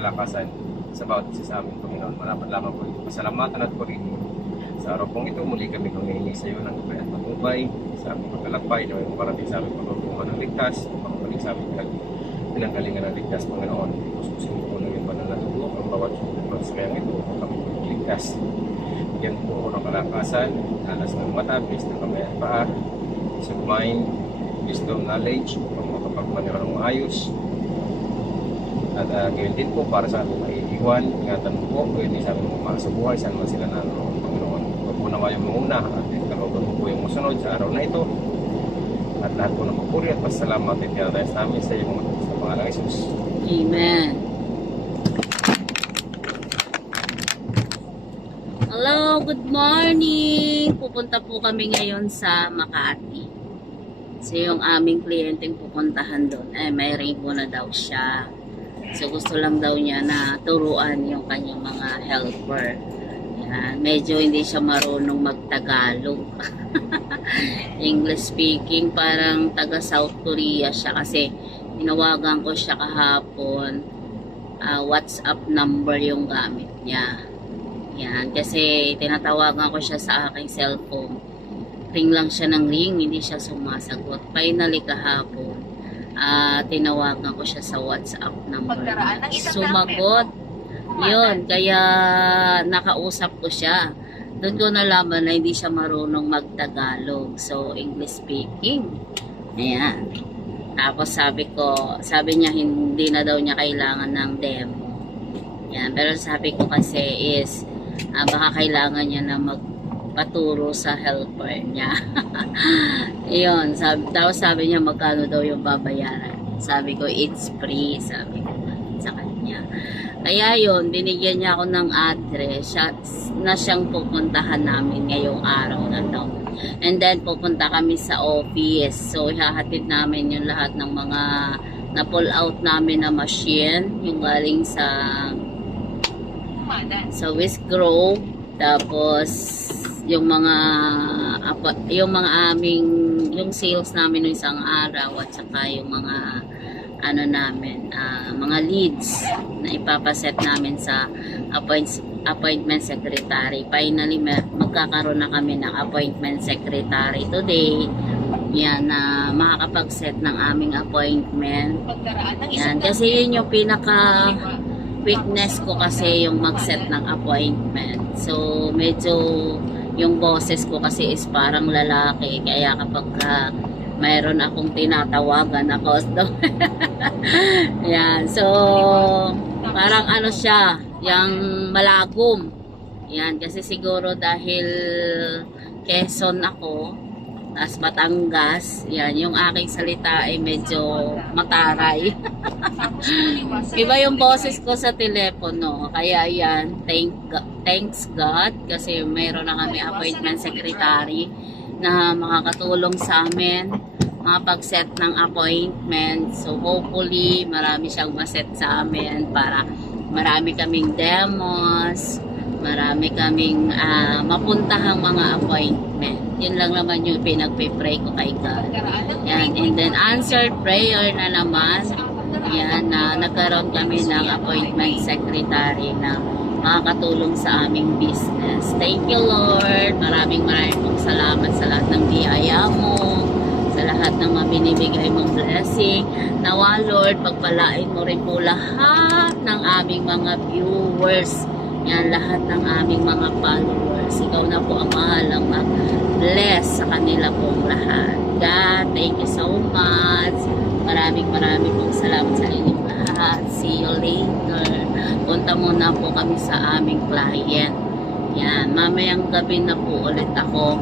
kalakasan sa bawat isa sa amin, Panginoon. Marapat lamang po ito. Pasalamatan at purihin. Sa araw pong ito, muli kami humihingi sa iyo ng gabay at matubay sa aming paglalakbay na may parating sa aming pagkukuha ng ligtas, pagpapalik sa aming pinanggalingan ng ligtas, Panginoon. Pususin po ng iyong banal na dugo ang bawat sumunod sa kayang ito ang kami ligtas. Yan po ako ng kalakasan, alas ng mata, bis ng kamay at paa, peace of mind, wisdom, knowledge, upang makapagmanira ng maayos. At gayon din po para sa aming maiiwan, ingatan mo po, gayon din sa aming mga sa buhay, saan man sila naroon, Panginoon. Huwag po naman yung muna at kalooban mo po yung musunod sa araw na ito. At lahat po ng papuri at pasalamat at tinatayas namin sa iyong sa pangalang Jesus. Amen. Hello, good morning. Pupunta po kami ngayon sa Makati. So yung aming kliyenteng pupuntahan doon, may rainbow na daw siya. So gusto lang daw niya na turuan yung kanyang mga helper. Yan. Medyo hindi siya marunong magtagalog. English speaking, parang taga South Korea siya kasi tinawagan ko siya kahapon. WhatsApp number yung gamit niya. Yan, kasi tinatawagan ko siya sa aking cellphone. Ring lang siya ng ring, hindi siya sumasagot. Finally kahapon, tinawagan ko siya sa WhatsApp number. Sumagot. Yun, kaya nakausap ko siya. Doon ko nalaman na hindi siya marunong magtagalog. So, English speaking. Ayan. Tapos sabi niya hindi na daw niya kailangan ng demo. Yan, pero sabi ko kasi is baka kailangan niya na magpaturo sa helper niya. Iyon, tapos sabi niya magkano daw yung babayaran. Sabi ko it's free, sabi ko sa kanya. Kaya yun, binigyan niya ako ng address na siyang pupuntahan namin ngayong araw na to. And then pupunta kami sa office. So ihahatid namin yung lahat ng mga na-pull out namin na machine, yung galing sa Wisgrove, tapos yung yung sales namin ng isang araw at saka yung mga mga leads na ipapaset namin sa appointment secretary. Finally magkakaroon na kami ng appointment secretary today. Yan, na makakapag-set ng aming appointment. Yan, kasi yun yung pinaka weakness ko kasi yung mag-set ng appointment. So medyo yung boses ko kasi is parang lalaki, kaya kapag mayroon akong tinatawagan na customer. Yan, so parang siya, yung malagom. Yan, kasi siguro dahil Quezon ako, tas Batangas, yan, yung aking salita ay medyo mataray. Iba yung boses ko sa telepono. Kaya yan, thanks God, kasi mayroon na kami appointment secretary na makakatulong sa amin makapag-set ng appointment. So hopefully marami siyang maset sa amin para marami kaming demos, marami kaming mapuntahang mga appointment. Yun lang naman yung pinagpipray ko kay God. Yan. And then answered prayer na naman. Yan, na nagkaroon kami ng appointment secretary na makakatulong sa aming business. Thank you, Lord. Maraming pong salamat sa lahat ng biyaya mo, sa lahat ng mga binibigay mong blessing. Nawa, Lord, pagpalain mo rin po lahat ng aming mga viewers. Yan, lahat ng aming mga followers. Ikaw na po ang mahalang mag-bless sa kanila pong lahat. God, thank you so much. Maraming pong salamat sa inyong lahat. See you later. Punta muna po kami sa aming client. Yan, mamayang gabi na po ulit ako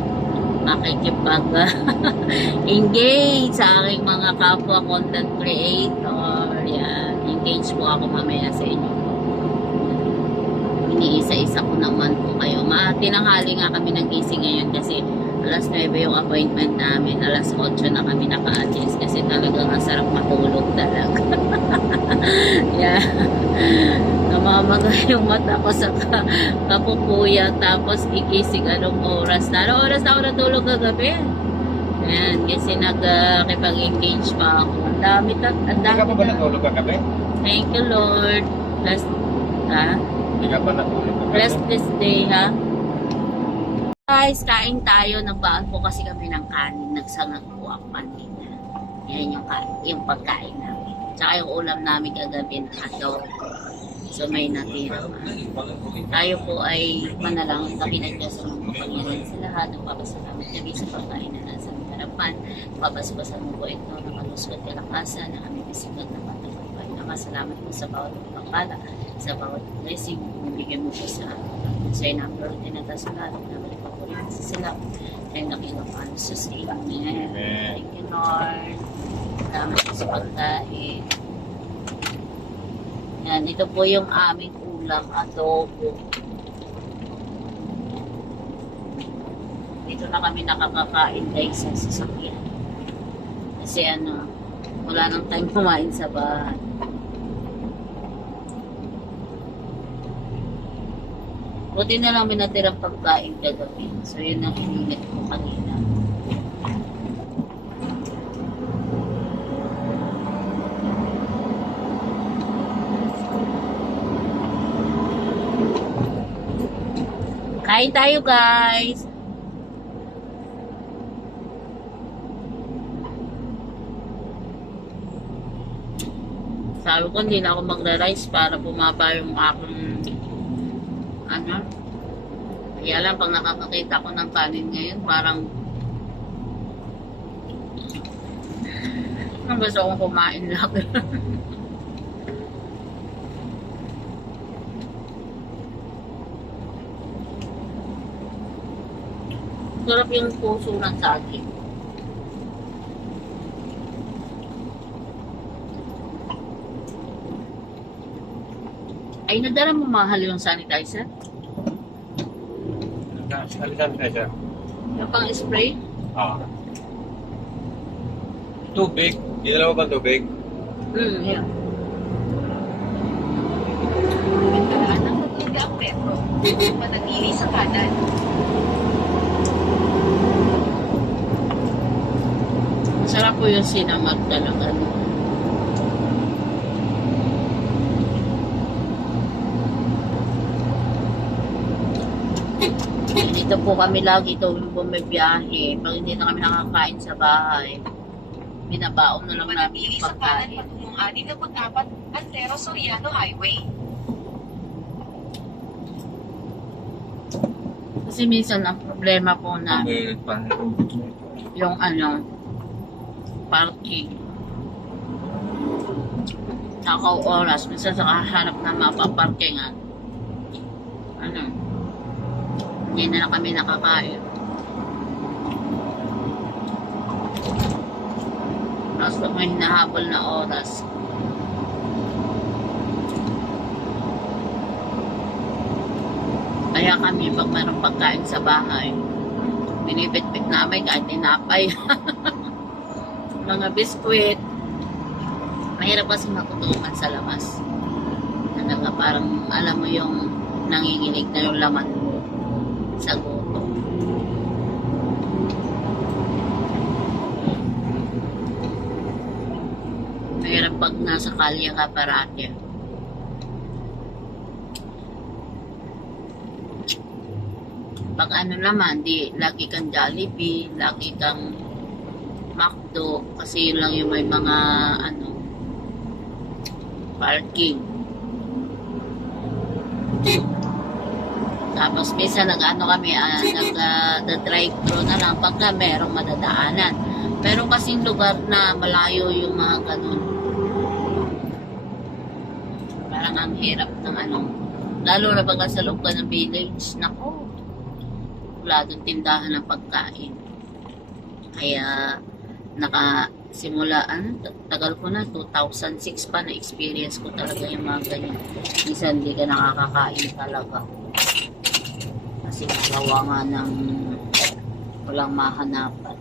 makikipag-engage sa aking mga kapwa content creator. Yan, engage po ako mamaya sa inyo. Iniisa-isa ko naman po kayo. Tinanghali nga kami ng gising ngayon kasi alas 9 yung appointment namin. Alas 8 na kami naka-adjust kasi talagang ang sarap matulog talaga. Yeah. Namamaga yung mata ko sa kapupuya. Tapos gigising anong oras na. Anong oras na ako natulog kagabi? Ayan, kasi nagkipag-engage pa ako. Ang dami. Hindi ka pa ba natulog kagabi? Thank you, Lord. Bless, ha? Hindi ka pa natuloy. Bless this day, ha? Guys, kain tayo. Nagbaan po kasi kami ng kanin. Nagsangag po ako kanina. Yan yung pagkain namin. Tsaka yung ulam namin kagabi na adobo. So may natira pa. Tayo po ay manalangin kami ng Diyos sa mga kapangyarihan sa lahat. Nagpapasalamat kami sa pagkain na nasa aming harapan. Papaspasan mo po ito na kalusot kalakasan na aming bisikat na patagpapay. Salamat po sa bawat pagpapala, sa bawat blessing na bigyan mo po sa amin. Sa inapro din na tasalamat na balik po rin sa sila. Ay nakilapan sa Amen. Thank you, Lord. Salamat po sa pagkain. Yan, ito po yung aming ulam, adobo. Dito na kami nakakakain guys sa sasakyan. Kasi wala nang time kumain sa bahay. Buti na lang may natirang pagkain kagabi. So yun ang hininit ko kanina. Kain tayo guys! Sabi ko hindi na ako magra-rice para bumaba yung aking kaya lang pag nakakakita ko ng kanin ngayon parang gusto kong kumain lang. Sarap yung puso ng saging. Ay, nadala mo mahal yung sanitizer? Sanitizer. Yung pang spray? Tubig. Dinala mo ba tubig? Yeah. Ang matunda ang metro. Manatili sa kanan. Masarap po yung sinamag talaga. Dito po kami lagi tuwing bumibiyahe. Pag hindi na kami nakakain sa bahay, binabaon na lang namin Manatili yung sa kanan pagkain. patungong 6 Antero Soriano Highway. Kasi minsan ang problema po na yung parking. Nakaw oras. Minsan sa kahanap na mapaparkingan. Hindi na kami nakakain. Tapos pag may hinahabol na oras, kaya kami pag mayroong pagkain sa bahay, binibit-bit namin kahit tinapay. Mga biskwit. Mahirap kasi makutuman sa labas. Talaga parang alam mo yung nanginginig na yung laman mo sa gutom. Mahirap pag nasa kalye ka parati. Pag naman, di lagi kang Jollibee, lagi kang McDo, kasi yun lang yung may mga parking. Tapos minsan kami, nag-drive-thru na lang pagka merong madadaanan. Pero kasing lugar na malayo yung mga ganun. Parang ang hirap ng lalo na pagka sa loob ka ng village, nako, wala doon tindahan ng pagkain. Kaya nakasimula, tagal ko na, 2006 pa na experience ko talaga yung mga ganyan. Minsan hindi ka nakakakain talaga. Kasi nagawa nga ng walang mahanapan.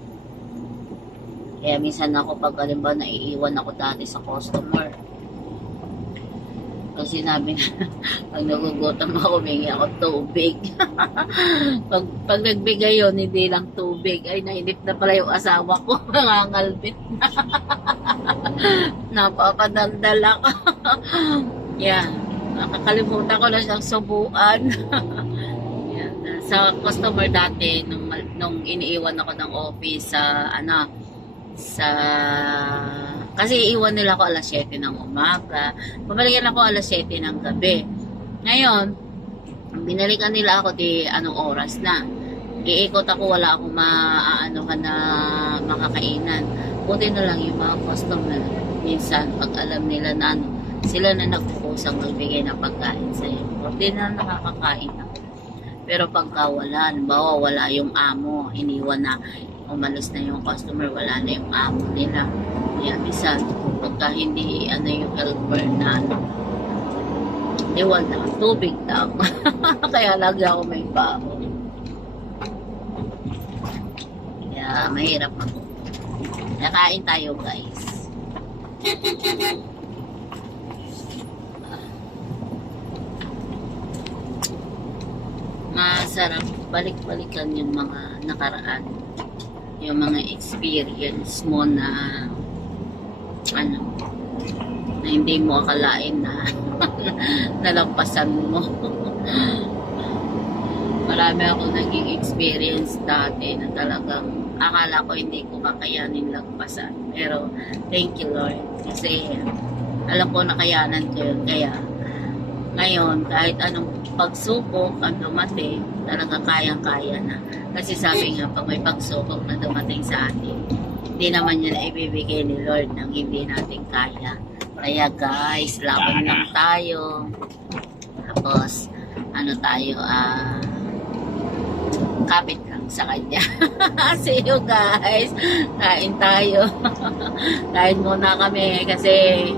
Kaya minsan ako pag halimbawa naiiwan ako dati sa customer. Kasi sinabi na, pag nagugutom ako, humingi ako tubig. pag nagbigay yun, hindi lang tubig. Ay, nainip na pala yung asawa ko. Nangangalbit na. Napapadaldal ako. Yan. Nakakalimutan ko na siyang subuan. Yan. Sa customer dati, nung iniiwan ako ng office kasi iwan nila ako alas 7 ng umaga. Pabalikan ako alas 7 ng gabi. Ngayon, binalikan nila ako anong oras na. Iikot ako, wala akong maaanuhan na makakainan. Buti na lang yung mga customer. Minsan, pag alam nila na sila na nagpukusang magbigay ng pagkain sa'yo. Buti na nakakakain ako. Pero pagka wala, halimbawa wala yung amo, iniwan na, umalis na yung customer, wala na yung amo nila. Kaya minsan, pagka hindi yung helper na hindi wala, tubig lang. Kaya lagi ako may baho. Kaya mahirap ako. Nakain tayo guys. Masarap balik-balikan yung mga nakaraan, yung mga experience mo na na hindi mo akalain na nalampasan mo. Marami akong naging experience dati na talagang akala ko hindi ko kakayanin lagpasan, pero thank you Lord kasi alam ko nakayanan ko yun. Kaya ngayon, kahit anong pagsubok ang dumating, talaga kayang-kaya na. Kasi sabi nga, pag may pagsubok na dumating sa atin, hindi naman yun ibibigay ni Lord ng hindi natin kaya. Kaya guys, laban lang tayo. Tapos, kapit lang sa Kanya. See you guys. Kain tayo. Kain muna kami kasi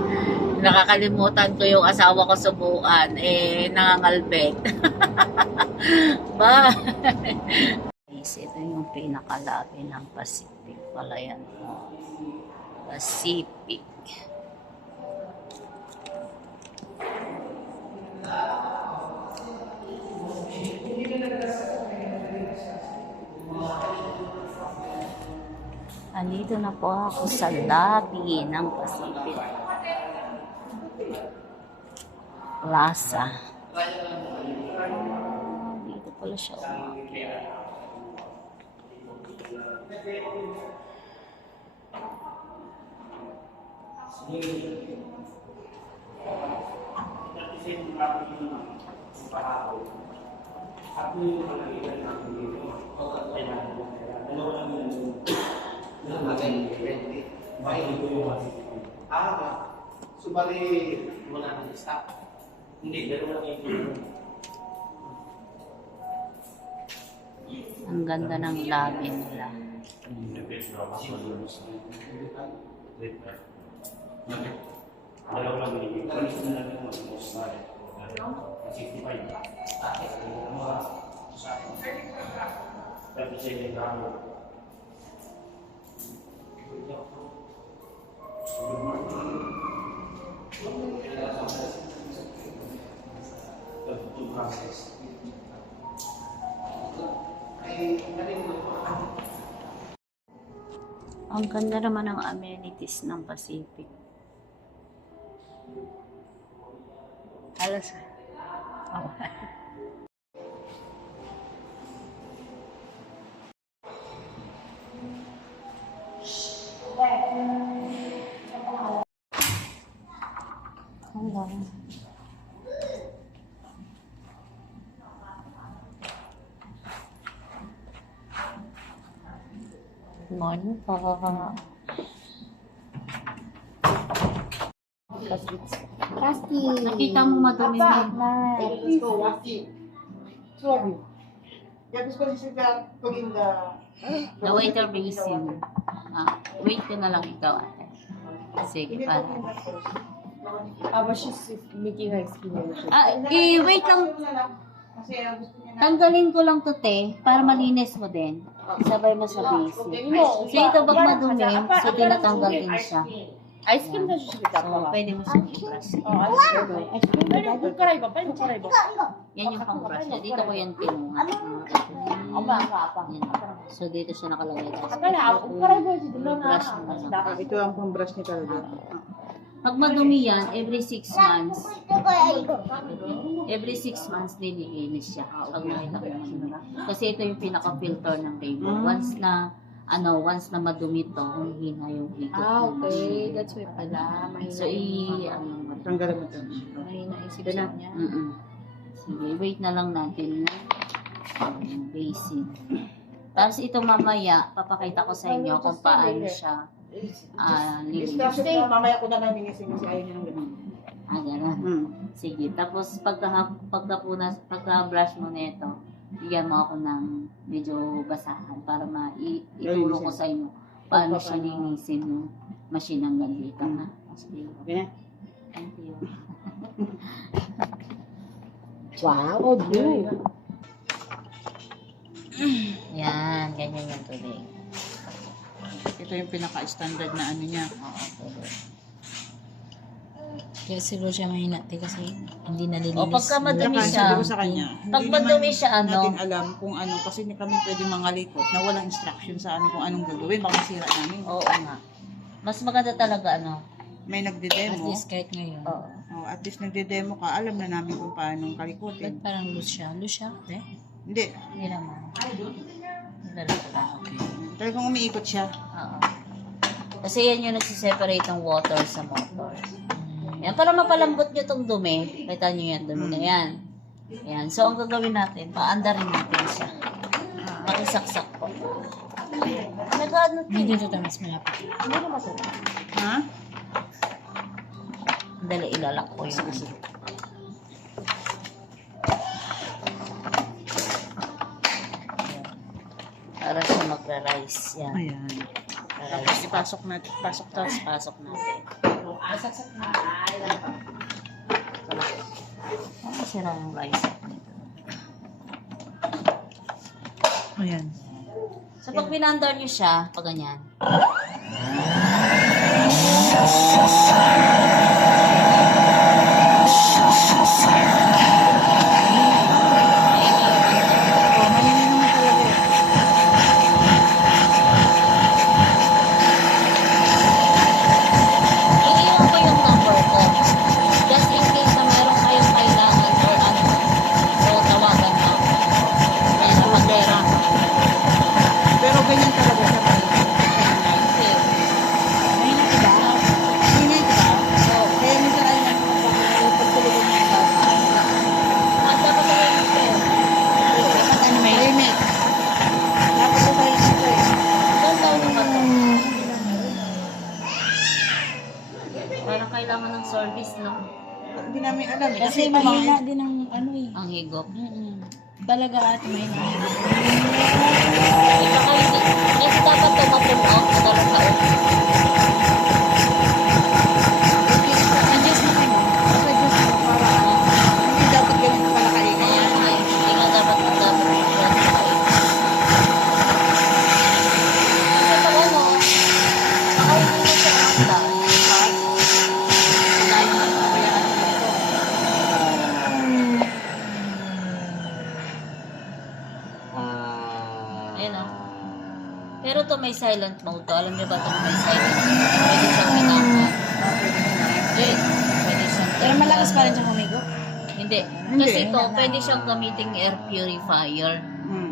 nakakalimutan ko yung asawa ko subuan. Nangangalbet. Bye! Guys, ito yung pinakalabi ng Pacific. Palayan mo. Pacific. Andito na po ako sa lobby ng Pacific Plaza. Dito pala siya. Subali, wala nang stop. Hindi, dalawa lang yung Ang ganda ng lobby nila. dalawa lang yung kalis na lang yung 65. Tapos siya yung kamo. Ang ganda naman ng amenities ng Pacific. Alas. Oh. Hello. Good morning po. Rusty. Nakita mo madumi na. Let's go, Rusty. Two of you. Yeah, this one is putting the... The waiter brings you. Wait ka na lang ikaw, ate. Sige, para. but she's making her experience. Wait lang. Kasi gusto niya na... Tanggalin ko lang to, te, para malinis mo din. Sabay mo sa basic. So, ito pag madumi, so tinatanggal din siya. Ice cream na siya kita. So, pwede mo siyang i-brush. Ice cream na siya. Pwede karay ba? Yan yung pang-brush niya. Dito ko yan kinuha. Yan. So, dito siya nakalagay. Brush mo lang. Ito ang pang-brush niya talaga. Pag madumi yan, every 6 months, every 6 months nililinis siya. Pag nakita ko madumi. Kasi ito yung pinaka-filter ng rainbow. Once na madumi to, humihina yung ikot. Okay. That's why pala. So, Tanggalan mo ito. Mahina isip niya. Sige, wait na lang natin yung basin. Tapos ito mamaya, papakita ko sa inyo kung paano siya lilinis. Instruction ko, mamaya ko na lang linisin kasi ayaw niya ng ganun. Gano'n. Sige, tapos pagka-brush mo na ito, bigyan mo ako ng medyo basahan para ituro ko sa inyo paano siya linisin yung machine hanggang dito. Sige. Okay na? Thank you. Wow, blue. Yan, ganyan yung tubig. Ito yung pinaka-standard na ano niya. Kaya siguro siya mahinati kasi hindi nalilinis. O pagka madumi Sabi siya, ko sa kanya, pag hindi madumi naman siya, natin alam kung ano, kasi hindi kami pwede mangalikot na walang instruction sa ano kung anong gagawin, baka masira namin. Oo nga. Mas maganda talaga May At nagde-demo. least kahit ngayon. Oo. Oh, at least nagde-demo ka, alam na namin kung paano kalikutin. Ba't parang loose siya? Loose siya? Hindi, Hindi naman. Madali lang. Okay. talagang umiikot siya. Oo. Kasi yan yung nagsiseparate ng water sa motor. Yan, para mapalambot nyo itong dumi. Kita nyo yan, dumi na yan. Yan. So, ang gagawin natin, paandarin natin siya. Pakisaksak po. Nag-ano Hindi dito tayo mas malapit. Hindi naman ito. Ha? Dali, ilalak ko yun. Para siya magra-rise. Yan. Ayan. Tapos Rise. ipasok natin. Pasok to. Tapos pasok natin. Ano sira yung rice nito? Ayan. So, pag pinandar nyo siya, pag ganyan. Iiwan ko yung number ko. Just in case na meron kayong kailangan or ano. So, tawagan mo. Kaya na pag-era. Pero ganyan talaga siya. Mahina ba? So, kaya minsan ay pagtulog ng bata. At dapat na yung pen. Dapat ano may limit. Dapat ito tayo ito eh. Ilang taon na ba ito? Parang kailangan ng service, no? Hindi namin alam eh. Kasi ito mahina din ang ano eh. Ang higop. Talaga at mahina. Baka hindi. Kasi dapat ito ma-pull out na dalang taon. Adjust na kayo. Sa Diyos mo para ano. Hindi dapat ganito pala kaingay. Ayan, ay, hindi nga dapat mag-dapat. Kasi pag ano, baka hindi na siya akta. Dahil na kabayaan dito. Ayan o. Pero to may silent mode to. Alam niyo ba ito may silent mode? Pwede siyang pinaka. Pwede siyang Pero malakas pa rin siya humigo. Hindi. Hindi. Kasi ito, pwede siyang gamiting air purifier.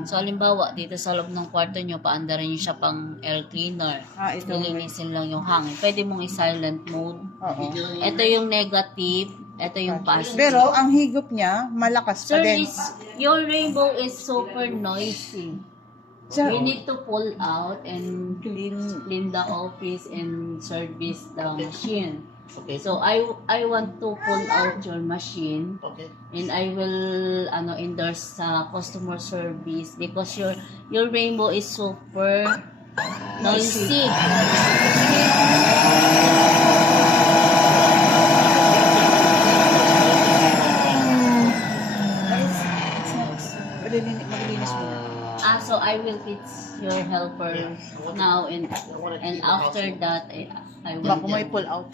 So, halimbawa, dito sa loob ng kwarto nyo, paandarin nyo siya pang air cleaner. Ito. Nilinisin lang yung hangin. Pwede mong i-silent mode. Oo. Ito yung negative. Ito yung positive. Pero ang higop niya, malakas pa Sir, din. your rainbow is super noisy. Sir, We need to pull out and clean the office and service the machine. Okay. So I want to pull out your machine. Okay. And I will endorse sa customer service because your rainbow is super noisy. maglilinis mo. So I will teach your helper now and after that I will. Baka may pull out.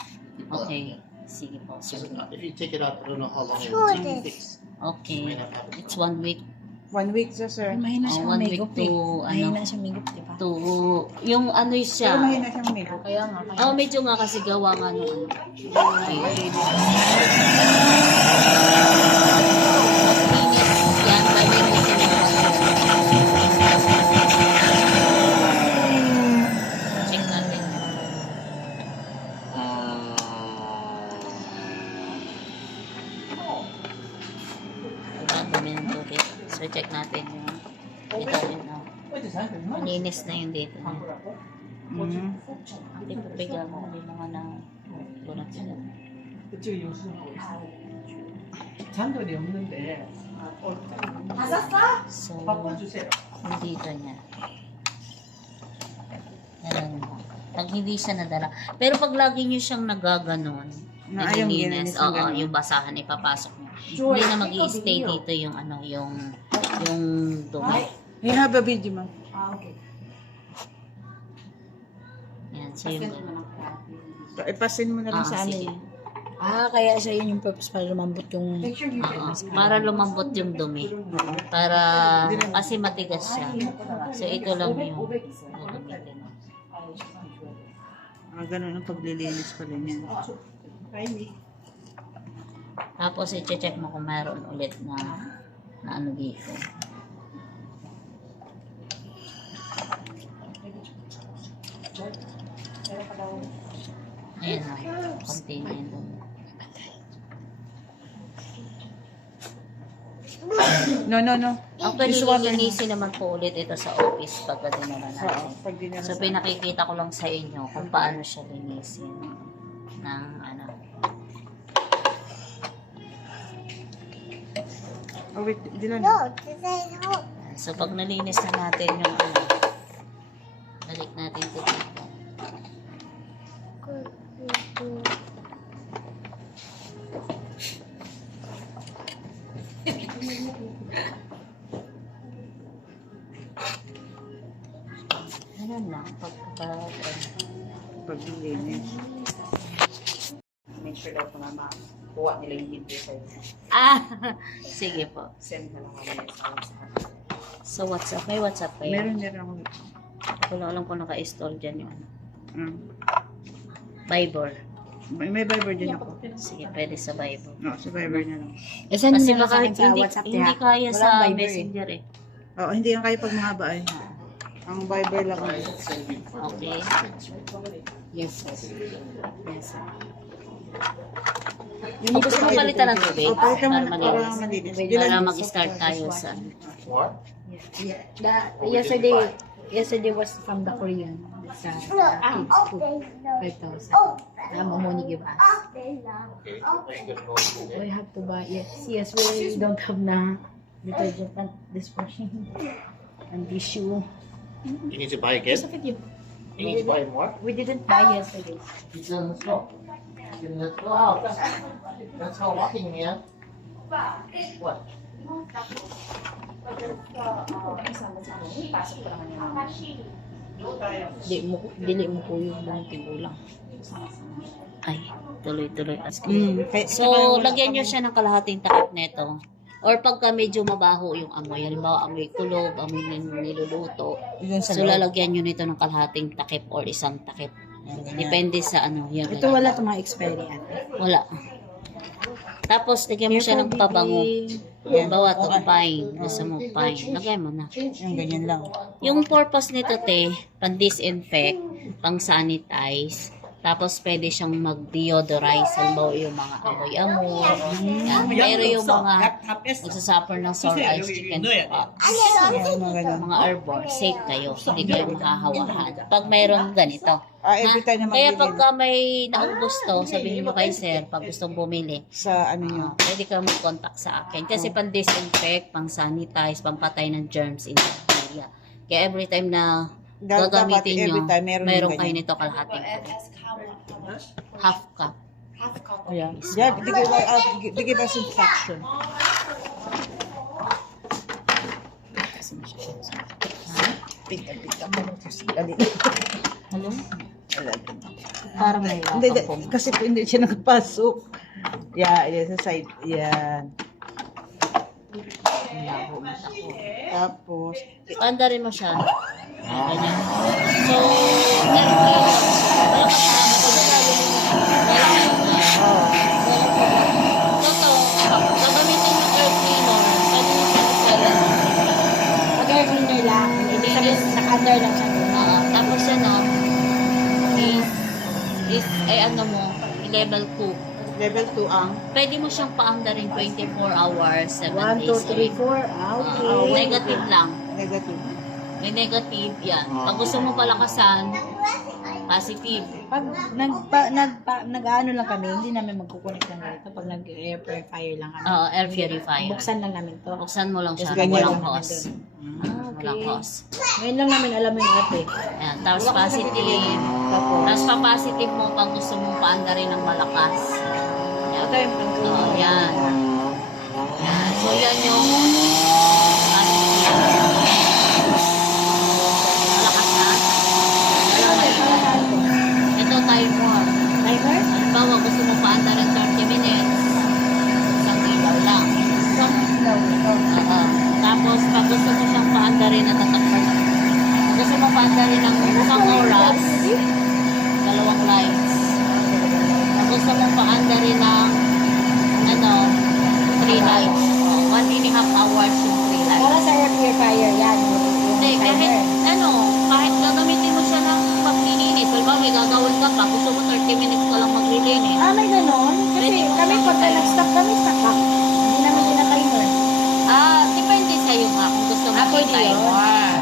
Okay. Sige po. If you take it out, I don't know how long it will take to fix. Okay. It's 1 week. 1 week siya, sir. Mahina siya 1 week umigop to, eh. Mahina siya umigop, di ba? to, yung ano Pero siya. mahina siya umigop. Kaya nga. Oh, medyo nga kasi gawa nga nung ano. Okay. Yan, palinisin mo pa siya. Check natin. Diba, dumi ng tubig. So, check natin yung dito rin. Malinis na yung dito niya. Hindi po bigla mo. Hindi mga na lunat sila. 잔돌이 없는데. So, yung dito niya. Yan. Pag hindi siya nadala. Pero pag lagi niyo siyang nagaganon, Na ayaw naglilinis, ginilinis ng oo, ganon. yung basahan ipapasok mo. Hindi na mag-i-stay dito yung ano, yung dumi. You have a video, ma'am. Yan, so yung Ipasin mo na lang sa sige. amin. Kaya siya yun yung purpose para lumambot yung... Oo, para lumambot yung dumi. Para, kasi matigas siya. So, ito lang yung gagamitin. Ganun ang paglilinis pala niya. Tapos, i-check mo kung meron ulit na ano dito. Ayan na, konti na yun dumi. No. Actually, lilinisin naman po ulit ito sa office pagka dinala natin. Pag dinala So, pinakikita ko lang sa inyo kung paano siya linisin ng ano. Oh, wait, dilan. So, pag nalinis na natin yung ano, balik natin ito dito. Ganun lang. Paglilinis. Make sure daw na makuha nila yung video sa'yo. Sige po. Send na lang kami sa WhatsApp. So, WhatsApp. May WhatsApp kayo? Meron ako. Wala alam kung naka-install dyan yung ano. Viber. Viber. May Viber din ako. Sige, pwede sa Viber. No, sa Viber na lang. Send Kasi nyo na baka sa akin sa hindi, WhatsApp, hindi ha? kaya Walang sa Viber eh. Messenger eh. Oo, hindi yan kayo pag mahaba eh. Ang Viber lang. Okay. Yes, yes. Yes. Yung Gusto mo palitan ng tubig? O, palitan mo Para na para malinis. malinis. Para mag-start tayo sa... Yesterday was from the Korean. Sa kids food. 5,000. Mommy give us. We have to buy. Yes, we don't have na detergent and dishwashing and tissue. You need to buy again? You need to buy more? We didn't buy yesterday. Let's go. Let's go out. Let's go walking, man. What? Dili mo po yung mga tigulang. Ay, tuloy-tuloy. So, So, lagyan nyo siya ng kalahating takip neto. Or pagka medyo mabaho yung amoy, halimbawa amoy kulob, amoy niluluto, so lalagyan nyo nito ng kalahating takip or isang takip. Depende sa ano. Yan, Ito wala itong mga expiry ate. Wala. Tapos, lagyan mo siya ng pabango. Halimbawa ito, pine. Gusto mo pine. Lagyan mo na. yung ganyan lang. Yung purpose nito, te, pang-disinfect, pang-sanitize, tapos pwede siyang mag-deodorize, halimbawa yung mga amoy-amoy. Yan. Pero yung mga nagsasuffer ng sore eyes, chicken pox, mga airborne, safe kayo. Hindi kayo makahawahan. Pag mayroong ganito. Every time na Kaya magbili pagka may naubos to, sabihin mo kay sir, pag gustong bumili, sa ano nyo. pwede ka mag-contact sa akin. Kasi pang-disinfect, pang-sanitize, pang-patay ng germs in the area. Kaya every time na gagamitin nyo, every time mayroon kayo ganyan. nito kalahating half cup. Yeah, they give us instruction. Pita mo ito si Dali. Hello? Parang may Hindi, wakang kasi po hindi siya nakapasok. Yeah, sa side. Yan. Ang labo mata ko. Tapos, Paandarin mo siya. Ganyan. So, meron kayo. Wala ka sa So, gagamitin yung air cleaner. Pwede mo siya i-silent. Pag air cleaner lang, hindi sabihin naka-under lang siya. Tapos ay ano mo, level 2. level 2 ang Pwede mo siyang paandarin 24 hours, 7 1, days. 2, 3, 4. Okay. Negative lang. negative. May negative, yan. Pag gusto mo palakasan, positive. Pag nag-ano lang kami, hindi namin magkukunik ng ganito. Pag nag-air purifier lang kami. Air purifier. Buksan lang namin to. Buksan mo lang siya, Tapos ganyan walang lang hose. Okay. Walang hose. Ngayon lang namin alam yung ate. Ayan, tapos positive. Tapos, Tapos pa-positive mo pag gusto mong paandarin ng malakas. Yan. Ito yung pang Yan. Yan. So, yan yung positive. Malakas na. Ito, timer. timer? Halimbawa, gusto mo paandarin 30 minutes. Isang ilaw lang. Oo. Tapos, pag gusto mo siyang paandarin na tatakpan na. Pag gusto mo paandarin ng isang oras, 2 lights. Pag gusto mo paandarin ng 3 lights. 1.5 hours yung 3 lights. Para sa air purifier yan. Hindi, kahit gagamitin mo siya ng maglilinis. Halimbawa, may gagawin ka pa, gusto mo 30 minutes ka lang maglilinis. May ganon? Kasi Pwede mo kami siyang pag i-timer. nag-stop kami, stop up. Hindi namin tinatimer. Depende sa'yo nga kung gusto mo Pwede yun. timer.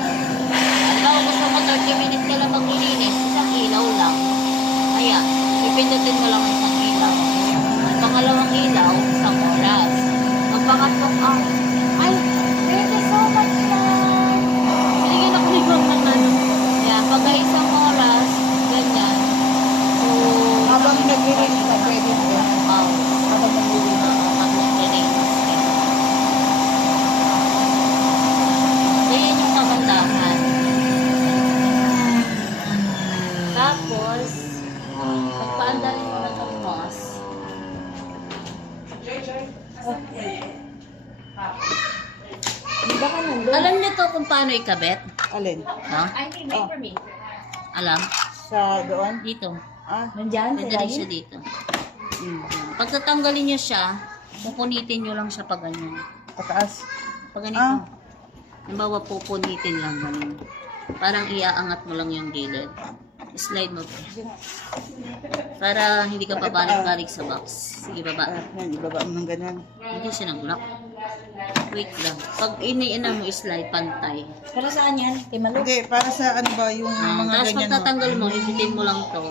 Halimbawa, gusto mo 30 minutes ka lang maglilinis, isang ilaw lang. Ayan, ipindutin mo lang ang isang ilaw. Ang pangalawang ilaw, isang oras. Ang pangatlong ay, thank you so much, Mom. Sige na kung ikaw ng Ayan, pagka isang oras, ganyan. So, habang nag-release ka, pwede mo. habang maglilinis. So, yan yung kagandahan. Tapos, pagpaandarin mo na ng boss, Di ba ka nandun? alam niyo to kung paano ikabit? Alin? No? Oh, Alam? sa doon? Dito. Nandyan, Pwede rin siya dito. Pag tatanggalin niyo siya, pupunitin niyo lang siya pag ganyan. Pataas. Pag ganito. Halimbawa, pupunitin lang ganun. Parang iaangat mo lang yung gilid. Slide mo. Para hindi ka pabalik-balik sa box. Sige, baba. Yan, ibaba mo ng ganun. Hindi siya nag-lock. Wait lang. Pag iniina mo, slide pantay. Para saan yan? Timalo? Hindi, para sa ano ba, yung mga Tapos ganyan pag tatanggal mo, higitin mo lang to.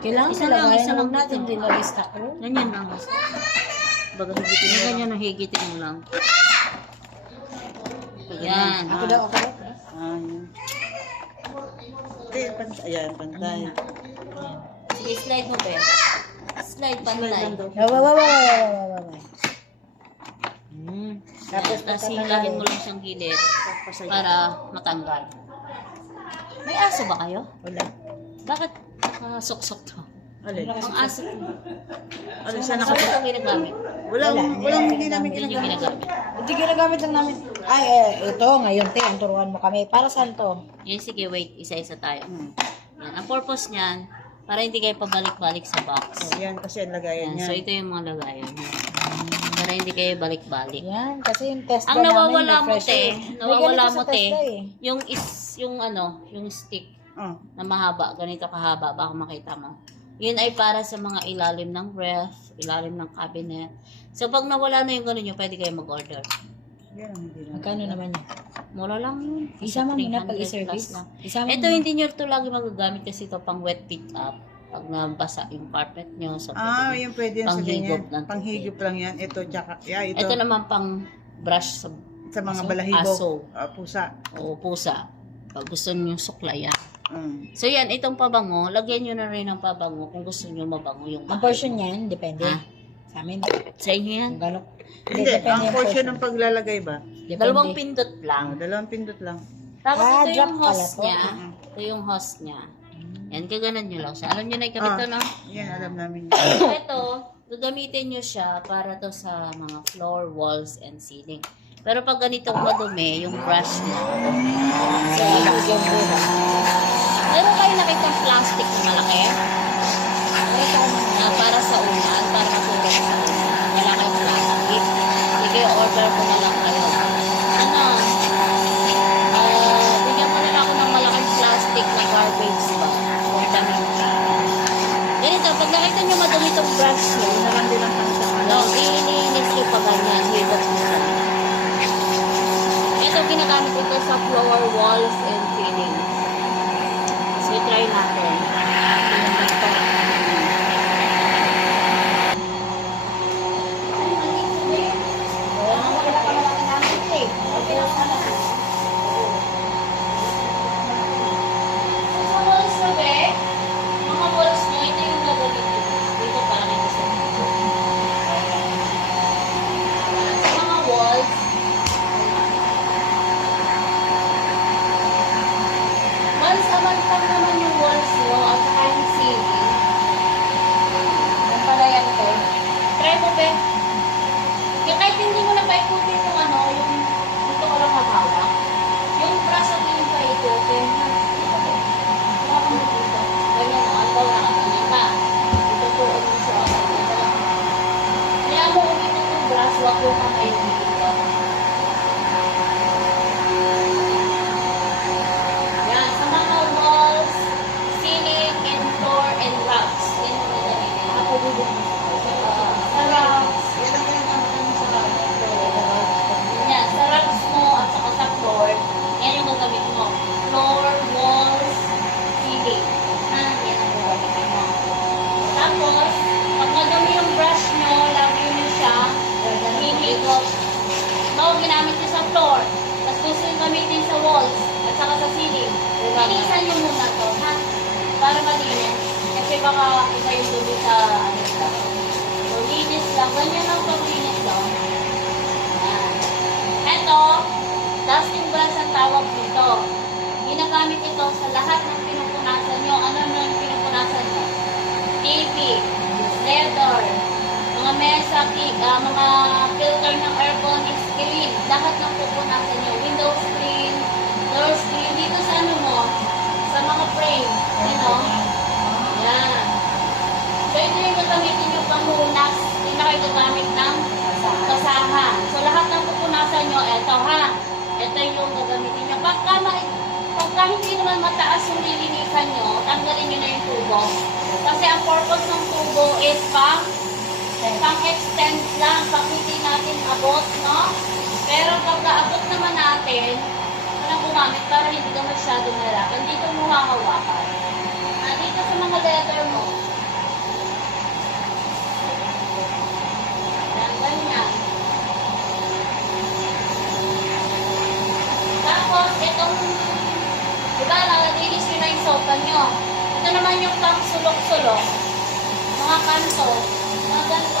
Kailangan Isa sa lang, lagayan isa lang naman natin dito. din na-stock room. Ganyan lang. Baga higitin mo. Ganyan ang higitin mo lang. Yan. Ako daw, ako daw. Yan. Hindi, pantay. Ayan, pantay. Sige, slide mo, Ben. Slide pantay. Wow. Tapos hilahin mo lang siyang gilid para matanggal. May aso ba kayo? Wala. Bakit suksok to? Alin? Ang aso ko. Alin, Saan saan ito ginagamit? Walang hindi namin Yun yung ginagamit. ginagamit. Hindi ginagamit lang namin. Ay, ito, ngayon, ang turuan mo kami. Para saan to? Yan, sige, wait. Isa-isa tayo. Yan. Ang purpose niyan, para hindi kayo pabalik-balik sa box. Yan, kasi ang lagayan Yan. niya. So, ito yung mga lagayan. Para hindi kayo balik-balik. Yan, kasi yung test Ang nawawala mo, te, nawawala mo, te, eh. yung stick Oh. na mahaba, ganito kahaba, baka makita mo. Yun ay para sa mga ilalim ng ref, ilalim ng cabinet. So, pag nawala na yung gano'n nyo, pwede kayo mag-order. Yan ang hindi namin. Magkano naman yan? Mura lang yun. Isama mo na 300 pag plus i-service. lang. Isama Ito, mo na. hindi nyo ito lagi magagamit kasi ito pang wet pick up. Pag nabasa yung carpet nyo. So, Yung pwede yun sa Panghigop ganyan. lang. Panghigop lang yan. Ito, tsaka, ito. ito naman pang brush sa sa mga aso? balahibo. Aso. Pusa. o pusa. Pag gusto nyo suklayan. Mm. So yan, itong pabango, lagyan nyo na rin ng pabango kung gusto nyo mabango yung Ang bahay. portion yan, depende. Ha? Sa amin. Sa inyo yan? Kung gano'n. Hindi, ang portion ng paglalagay ba? Dalawang pindot lang. Dalawang pindot lang. Tapos ito drop yung pala host to. niya. Ito yung host niya. Yan, kaganan nyo lang siya. Alam nyo na ikabit to, no? Yan, alam namin. Ito, gagamitin nyo siya para to sa mga floor, walls, and ceiling. Pero pag ganito madumi, yung brush niya, so, meron kayo nakitang plastic na malaki? Para sa unan, para matulog sa unan. Wala kayong plastic. Sige, order ko na lang kayo. Ano? Bigyan mo na lang ako ng malaking plastic na garbage bag. Or damit. Ganito, pag nakita nyo madumi itong brush nyo, iniinis nyo pa ganyan. Hibat mo sa ito, ginagamit ito sa floor, walls, and ceilings. So, try natin. Sa walls nyo, be, mga walls nyo, ito yung gagawin dito para kayo sa dito. Sa mga walls, once a month lang naman yung walls nyo at saka yung ceiling. Ang pala yan ito. Try mo, be. Kaya kahit hindi mo na paikutin yung ano, yung dito ko lang hawak. Yung brush at yung paikutin. Hawak mo dito. Ganyan o. Ang daw nakaganyan ka. Ito po ulit sa ako. Kaya mo umitin yung brush, wag yung kamay dito. Yan. Sa mga walls, ceiling, and floor, and rugs. Yan yung nagamitin. Ako dito. Sa rugs. Yan, sa rugs mo at saka sa floor, yan yung gagamit mo. Floor, walls, ceiling. Yan ang gagamitin mo. Tapos, pag nadumi yung brush nyo, lagay nyo siya, hihigop. Ito, ginamit nyo sa floor. Tapos gusto yung gamitin sa walls at saka sa ceiling. Linisan nyo muna to, ha? Para malinis. Kasi baka iba yung dumi sa ano lang. So, linis lang. Ganyan lang paglinis lang. Ito, dusting brush ang tawag dito. Ginagamit ito sa lahat ng pinupunasan nyo. Ano yung pinupunasan nyo? TV, leather, mga mesa, mga filter ng aircon, screen, lahat ng pupunasan nyo. Window screen, door screen, dito sa ano mo, sa mga frame. You know? Yan. So, ito yung gagamitin nyo panghunas. Hindi na kayo gagamit ng basahan. So, lahat ng pupunasan nyo, eto ha. Ito yung gagamitin nyo. Pagka hindi naman mataas yung lilinisan nyo, tanggalin nyo na yung tubo. Kasi ang purpose ng tubo is pang-extend lang. Pag hindi natin abot, no? Pero pag naabot naman natin, walang gumamit para hindi ka masyadong nalakan. Dito mo hahawakan. Dito sa mga leather mo. Ganyan. Tapos, itong, diba, nalilinis nyo na yung sofa nyo. Ito naman yung pang sulok-sulok. Mga kanto. Mga ganito.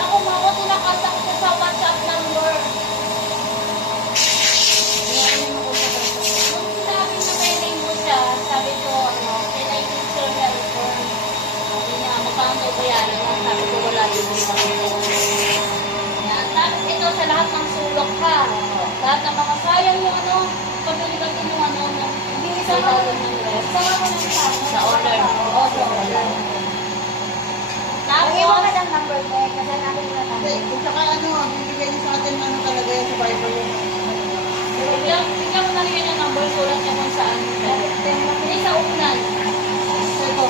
Ako, mga tinakasak ko sa WhatsApp number. Nung sinabi na may name mo siya, sabi ko, kailangan yung social ko. Sabi niya, magkano ba yan? Sabi ko, wala yung yan. Tapos ito sa lahat ng sulok ha. Lahat ng mga sayang yung pabili natin yung hindi sa lalo ng ref. Sa order. Tapos, number mo, kasi natin na number. Tsaka bibigyan niyo sa atin talaga yan sa Bible yun. bigyan mo na rin yung number, sulat niya kung saan. Hindi sa unan. Ito.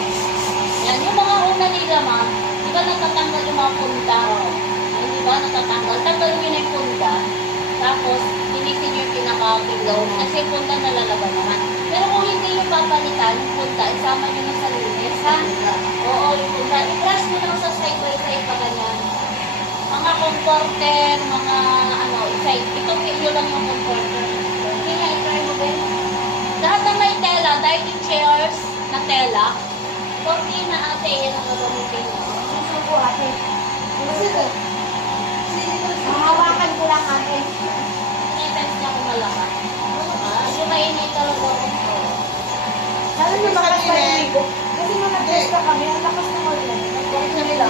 Yan, yung mga unan nila, ma'am, di ba natatanggal yung mga punta? Di ba natatanggal? Tanggal nyo na yung punta. Tapos, linisin nyo yung pinaka-pillow. Kasi yung punta nalalaban naman. Pero kung hindi nyo papalitan, yung punta, isama nyo na sa linis, ha? Oo, yung punta. I-brush nyo lang sa side by side pa ganyan. Mga comforter, mga side. Itong video lang yung comforter. Hindi nga, i-try mo ba? Lahat ng may tela, dining chairs na tela. Cortina ate, yan ang gagamitin mo. Gusto ko ate. Kasi ito. Hawakan ko lang ate. Sinitest niya kung malakas. Kasi mainit talaga ako. Lalo na malakas pa Kanina. yung ligo. Kasi nung nag-test na kami, ang lakas ng order. Bakit na nila?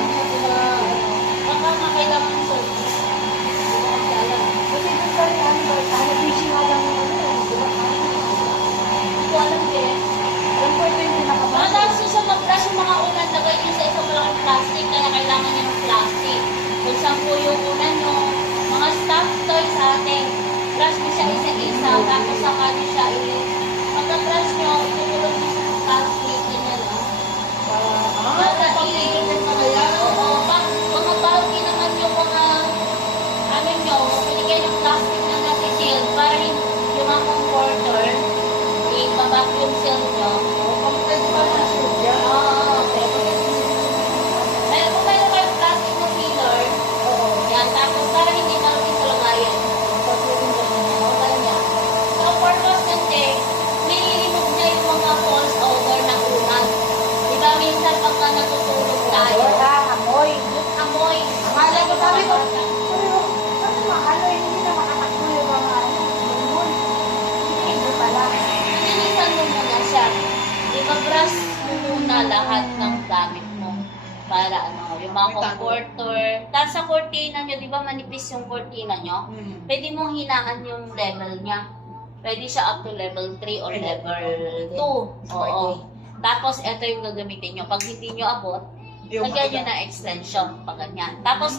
Baka nga kailangan ng service. Hindi ko kasi alam. Kasi dun sa fishing nga lang yung Hindi ko alam din. Alam ko ito yung pinakabago. Madalas siya mag-brush yung mga unan, lagay niyo sa isang malaking plastic, kaya kailangan niya ng plastic. Kung saan po yung unan nyo, mga stuffed toys sa atin, brush niyo siya isa-isa, tapos saka niyo siya pagka-brush niyo, itutulog niyo sa plastic, ganyan lang. Para pag-iinit na kaya? Oo, mga bagay naman yung mga, ano nyo, pinigyan yung plastic na nasi-shield, para yung mga comforter, i-vacuum seal nyo. Pwede ba ma-shoot yan? Meron kung meron kayong plastic na sealer, yan, tapos para hindi namin sa lagayan. O, ganyan. So, purpose kasi, may-remove niya yung mga false odor ng unan. Diba, minsan pagka natutulog tayo, Amoy. yung amoy, Akala ko sabi ko, Ano mahalo, hindi na makatakbo yung mga limon. Hindi pala. linisan mo muna siya. I-brush mo muna lahat ng gamit mo. Para ano, yung mga comforter. Tapos sa cortina nyo, di ba manipis yung cortina nyo? Pwede mong hinaan yung level niya. Pwede siya up to level 3 or level 2. Oo. Tapos, ito yung gagamitin nyo. Pag hindi nyo abot, lagyan nyo na extension. Pag ganyan. Tapos,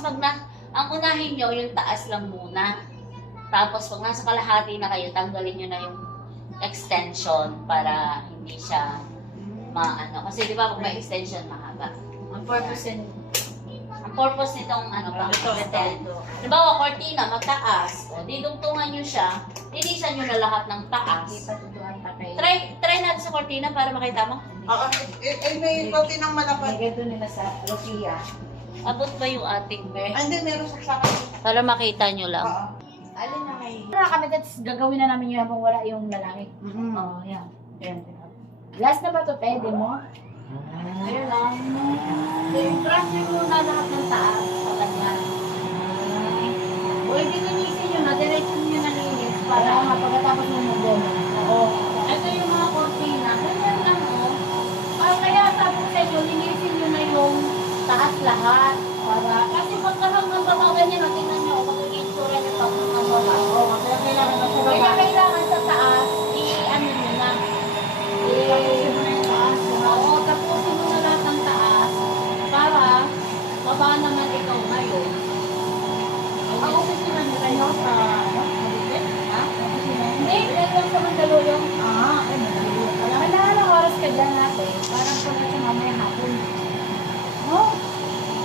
ang unahin nyo, yung taas lang muna. Tapos, pag nasa kalahati na kayo, tanggalin nyo na yung extension para hindi siya maano. Kasi, di ba, pag may extension, mahaba. Ang purpose yun. Ang purpose nitong ano pa, Diba, cortina, mataas. O, didugtungan nyo siya. Linisan nyo na lahat ng taas. Patutuan pa kayo. Try natin sa cortina para makita mo. Oo. May konti ng malapad. May ganito nila sa Lucia. Abot ba yung ating be? Hindi, meron sa akin. Para makita nyo lang. Oo. Alin na may... Wala kami, that's gagawin na namin yun habang wala yung lalaki. Mhm. Oo, yan. Yan. Last na ba to, te? Demo? Ayun lang. I-brush nyo muna lahat ng taas. Patanyan. O, i-linisin nyo na. Diretso nyo na linis para pagkatapos mo mag-demo. Oo. Ito yung mga cortina. Ganyan lang, oh. Kaya sabi ko sa inyo, linisin nyo na yung taas lahat. Kasi pagka hanggang baba ganyan, tingnan nyo, magiging tsura nyo pag hanggang baba. Oo, kaya kailangan sa baba. Kaya kailangan sa taas, i-ano nyo na. Tapusin mo na yung taas. Oo, tapusin mo na lahat ng taas para baba naman ikaw ngayon. Ang opisina nyo kayo sa Malipit? Ha? Hindi, lang sa Mandaluyong. Ay Mandaluyong pala. Kailangan oras ka dyan natin. Parang pagka sa mamaya hapon. No?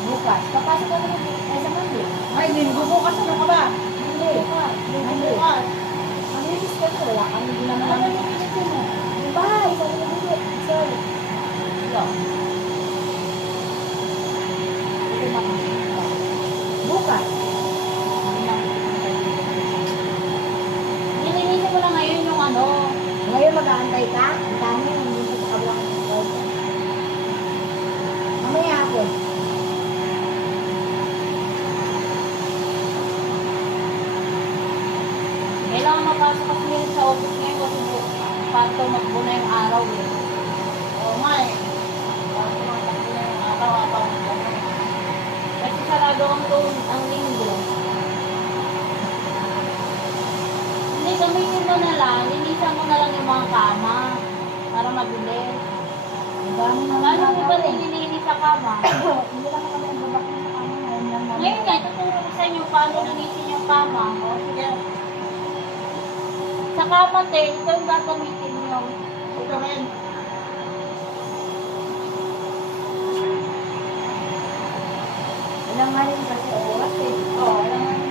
Bukas. Papasok ka naman sa Monday. Ay, linggo bukas ano ka ba? Hindi. Bukas. Ang isis ka to. Wala kami din naman. Ano yung isis mo? Bye! Sabi na dito. Sorry. Hello. Ito na kami. Bukas. Nilinisin mo lang ngayon yung ano. Ngayon mag-aantay ka? Ang dami. Hindi mo sa kablang ng mamaya hapon. Kailangan mapasok kasi ngayon sa office ngayon kasi pato magbuna yung araw eh. Oo nga eh. Paano matakbo na yung araw-araw? Kasi sarado ang linggo. Hindi, gamitin mo na lang. Linisan mo na lang yung mga kama para mabilis. Paano mo ba nililinis sa kama? Hindi lang kami ang babak sa kama. Ngayon nga, tuturo ko sa inyo paano linisin yung kama. O, sige. Sa kama, te, ito yung gagamitin nyo. Ito rin. Alam nga rin kasi oras eh. Oo, alam nga rin.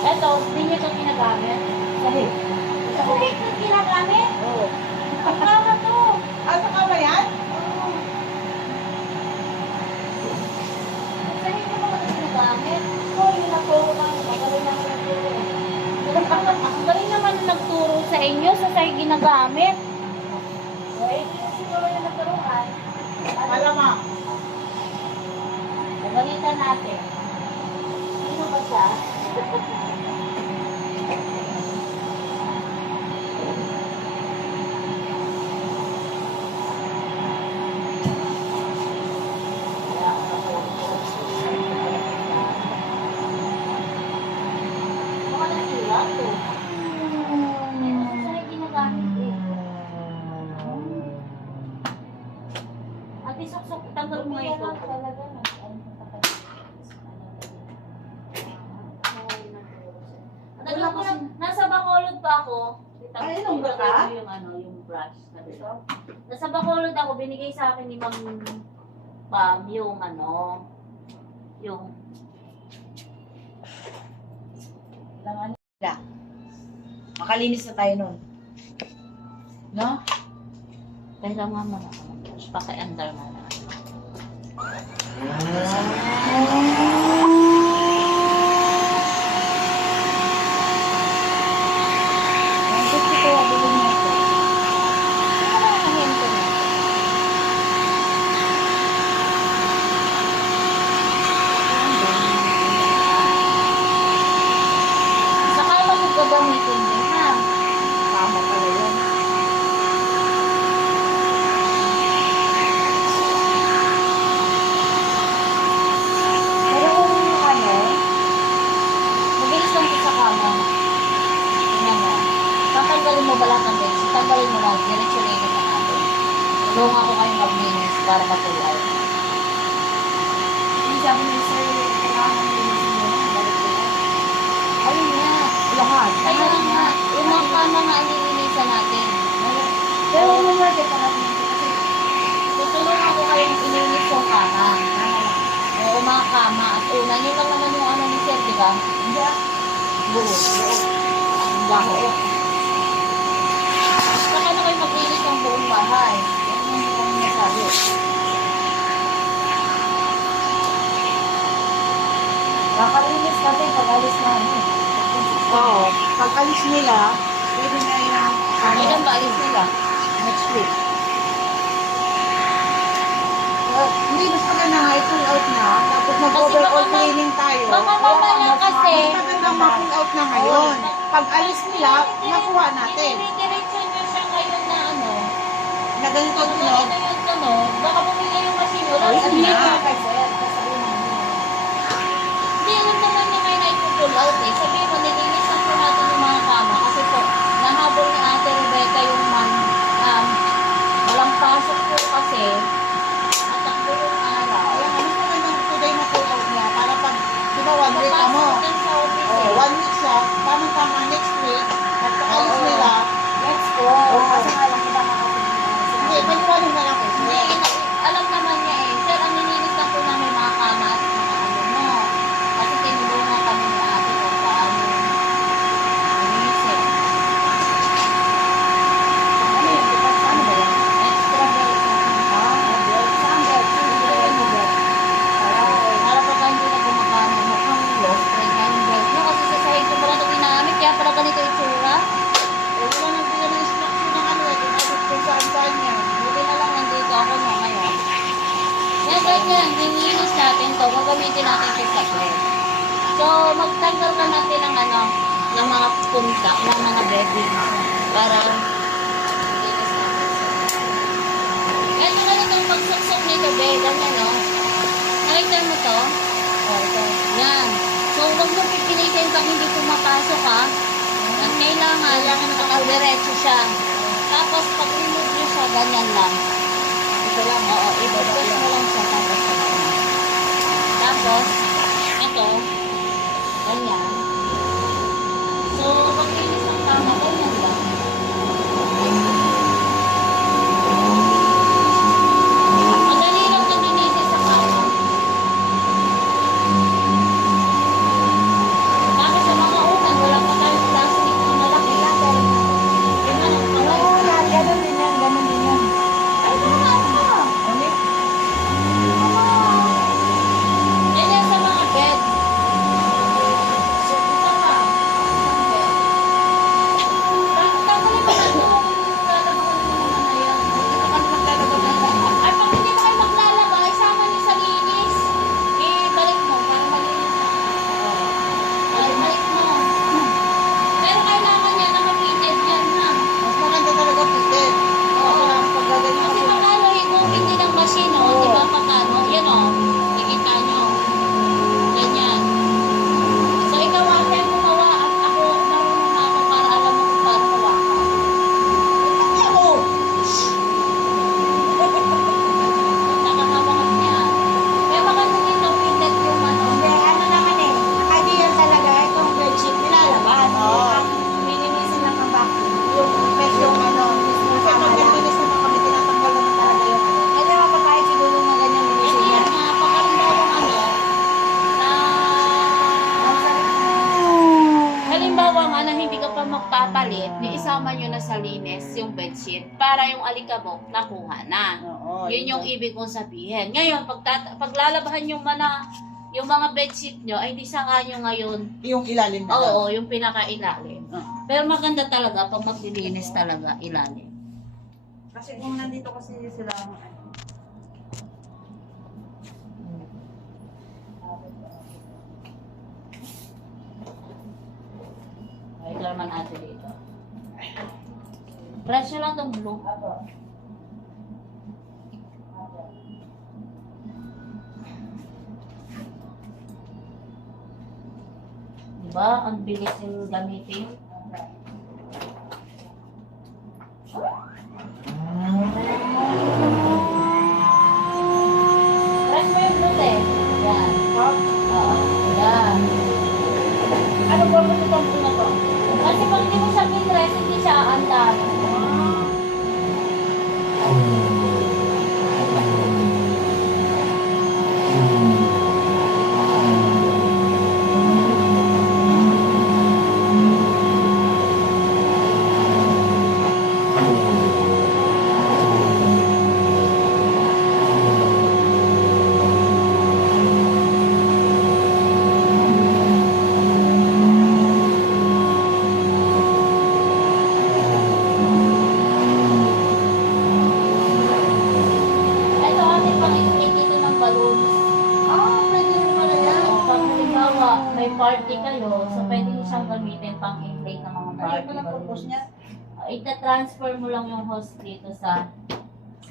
Eto, hindi nyo ito ginagamit. Sahig. Sahig ito ginagamit? Oo. Ang kama to. Ah, sa kama yan? ginagamit. So, ito siguro yung naturuan. Malamang. Nagalitan natin. Sino ba siya? Mukha na sila to. Kasi ginagamit eh. Ate, suksok, tanggal mo nga ito. Nasa Bacolod pa ako. Ay, nung ba ka? Yung yung brush. Nasa Bacolod ako, binigay sa akin ni Ma'am Pam yung yung Langan nila. Makalinis na tayo nun. No? Pero nga mo na paki-under mo na. Ang gusto ko, bilhin mo ito. Ano ba ang hinto na? Saka mo gagamitin din, ha? Tama pala yun. Pero kung mabilis lang ito sa kama. Tingnan mo. Tatanggalin mo ba lahat ng beds? Tanggalin mo na, diretso-rego na natin. Tulungan ako kayo maglinis para matulay. Yung sabi ni sir, kailangan ng linisin mo. Balik ko yan. Ayun nga. Lahat. Kaya nga, yung mga kama nga ang lilinisan natin. Pero ano nga, kaya pala kasi Tutulungan ko kayong ilinis yung kama. Oo, mga kama. At una, yun lang naman yung ano ni Sir, di ba? hindi ah. Buo. Ang baho. Saka na kayo maglinis ng buong bahay. Yan yung nasabi. Kakalinis natin pag-alis na Oo. Pag-alis nila, pwede na yung Kailan ba alis nila? next week. Hindi, mas maganda nga i-pull out na. Tapos mag-overall baka cleaning tayo. baka mamaya kasi, Mas maganda ma-pull out na ngayon. Pag alis nila, makuha natin. Dinidiretso nyo siya ngayon na Na ganito Pag tunog. ganito yung tunog, baka bumigay yung machine. Wala Ay, sabihin hindi. niya kay Sir. Sasabihin mo. Hindi, alam naman niya ngayon na ipupull out eh. Sabihin mo, nilinisan po natin yung mga kama. Kasi po, nahabol ni Ate Rebecca yung walang pasok po kasi. Natakbo yung araw. Kaya ano mo magandang today ma-pull out niya para pag, di ba, 1 week Papasok mo. din sa office Oh, eh. 1 week siya, tamang-tama next week, pagka-alis Oo. nila, Let's go. Kasi nga lang iba makasabing. hindi, paliwanag na lang ko. Hindi, alam naman niya eh. Sir, ang nilinis lang po namin mga kama at mga mo. Kasi tinulungan kami ni ate kung paano linisin. Ano yun? Ano ba yan? Extra belt. Saan ba? Para pagka hindi na gumagana, mukhang lost. Try na yung belt mo kasi sa sahig ko pala ito ginamit. Kaya pala ganito yung tsura. Wala nang bigyan ng instruction ng ano eh, kung saan-saan yan. Buti na lang nandito ako na ngayon. Yan guys, yan. Dinilis natin to. Gagamitin natin ito sa belt. So, magtanggal ka natin ng ng mga punta, ng mga bedding. Para linis natin. Ganyan na itong pagsuksok nito, be. Ganyan, no? Nakita mo to? Ito. Yan. So, huwag mo pipilitin pag hindi pumapasok, ha? At kailangan nakadiretso siya. Tapos, pag remove nyo siya, ganyan lang. Ito lang. Oo, i-focus mo lang siya tapos sa ganyan. Tapos, ito, ganyan. So, pag linis ang tama, ganyan lang. Madali lang na linisin sa kama. Tapos sa mga unan, wala pa tayong plastic na malaki. Yun ang kamay. Ganun din yan, ganun din yan. Ay, wala pa. Ano? Yan yan sa mga bed. nakalinis yung bedsheet para yung alikabok nakuha na. Oo. Yun yung ibig kong sabihin. Ngayon, paglalabahan yung mga bedsheet nyo, ay di saka nyo ngayon. Yung ilalim na. Oo, yung pinakailalim. Ah. Pero maganda talaga pag maglilinis talaga ilalim. Kasi kung nandito kasi sila, Ay, ito naman ate dito. Presyo lang itong blue. Diba? Ang bilis yung gamitin. Press mo yung blue eh. Yan. Oo. Yan. Ano ba mo itong blue na to? Kasi pag hindi mo siya pinress, hindi siya aandar. Ito ating pang-include dito ng balloons. pwede rin pala yan. O, pag halimbawa, may party kayo, so pwede nyo siyang gamitin pang-inflate ng mga Ano party pa lang purpose niya? Ita-transfer mo lang yung hose dito sa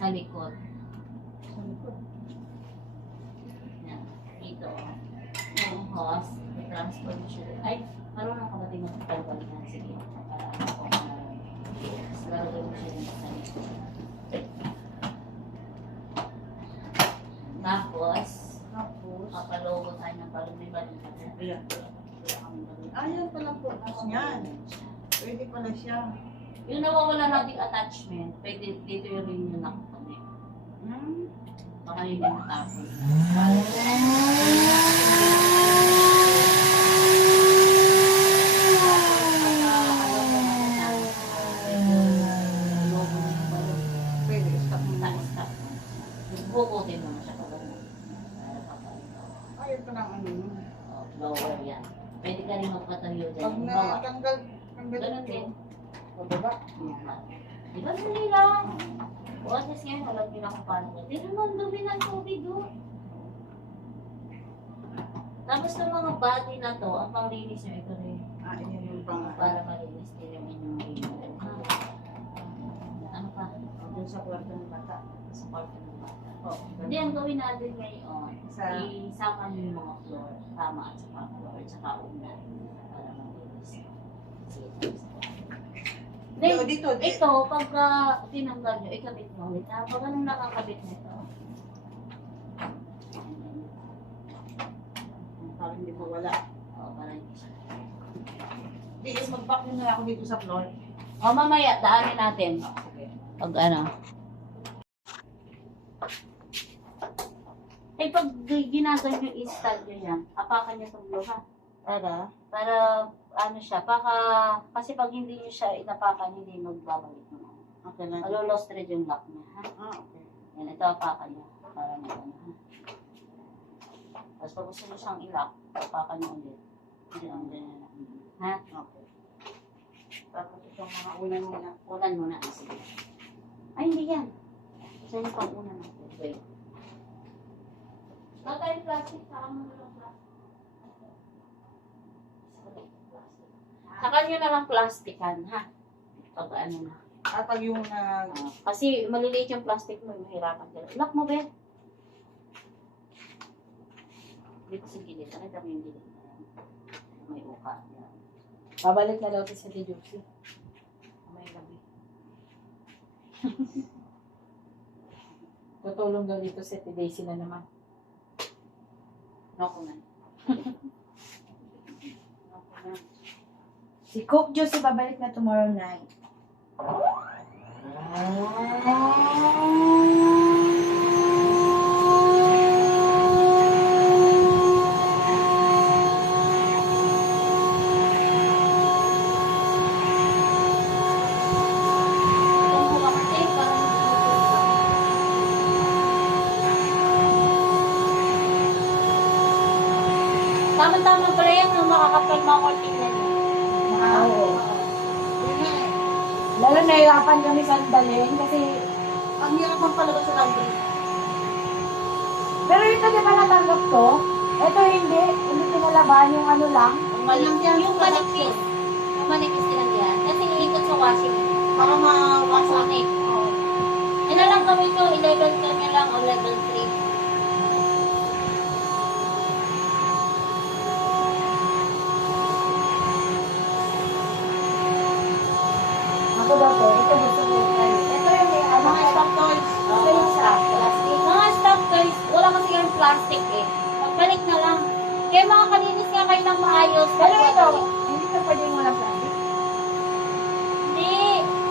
likod. Yan, dito. Yung hose, ita-transfer mo siya. Ay, marunong ka ba din mag-tawag na? Sige, para ano ko. Lalagay mo siya dito sa likod. Tapos, kapalogo tayo ng balon. May balon ka na. Ayan. Yan pala purpose niyan. Pwede pala siya. Yung nawawala nating attachment, pwede dito yung rin yung nakakonect. Baka yun yung natapon. Pwede, stop mo na. Bukutin mo na siya pag ano. Ayun pa lang ano yun. Lower yan. Pwede ka rin magpatayo dyan. Pag Bawa. natanggal, Ganun din. Pababa. Di ba sali lang? Bukas kasi ngayon, alam nila kung paano. Di naman dumi ng tubig doon. Tapos ng mga body na to, ang panglinis nyo ito rin. Yan yung pang... Para malinis din yung inyong ino. Ano pa? Doon sa kwarto ng bata. Sa kwarto ng bata. Oh, Hindi, ang gawin natin ngayon, Sa- isama nyo yung mga floor, tama at saka floor, at saka unan. Para malinis. Dito, Ito, pagka tinanggal nyo, ikabit mo ulit. Pag anong nakakabit nito? Parang hindi mawala. O, para hindi siya. Bilis, mag-vacuum na ako dito sa floor. O, mamaya, daanin natin. Pag ano. Eh, pag ginagawa nyo, install nyo yan, apakan nyo itong blue, ha? Para, ano siya, kasi pag hindi nyo siya inapakan, hindi magbabalik mo. Okay lang. Malo-lost thread yung lock niya, ha? Okay. Yan, ito apakan nyo. Para mag-ano, ha? Tapos pag gusto nyo siyang i-lock, apakan nyo ulit. Ganyan. Ha? Okay. Tapos itong mga unan muna. Unan muna. Sige. Ay, hindi yan. Saan yung pang-unan natin? Wait. Saka tayo plastic, saka mo na lang plastic. Saka nyo na lang plastikan, ha? Pag ano na. Kapag yung Kasi maliliit yung plastic mo, mahirapan ka. Lock mo, Ben. Dito sa gilid. Ano dami yung gilid? May uka. Yan. Babalik na daw sa Tijusi. May gabi. Tutulong daw dito sa Daisy na naman. No comment. Si Cook Juicy babalik na tomorrow night. Tama-tama pala yan, no? Makakapal mga kortina niya. Oo. Lalo nahihirapan kami sandalin kasi Ang hirap ang palabas sa laundry. pero ito di ba natanggap to? Ito hindi pinalaban yung ano lang. Yung manipis. Yung manipis lang yan. Kasi iikot sa washing. Baka mawasa. Wasanik. Ano lang kami ko, level 2 niya lang o level 3. Ako dati, ito gusto ko yun. Ito yung may ano. Mga stock toys. Ito yung sa plastic. Mga stock toys, wala kasi yung plastic eh. Pagbalik na lang. Kaya mga kalinis nga kayo ng maayos. Pero ito, hindi ito pwedeng walang plastic. Hindi.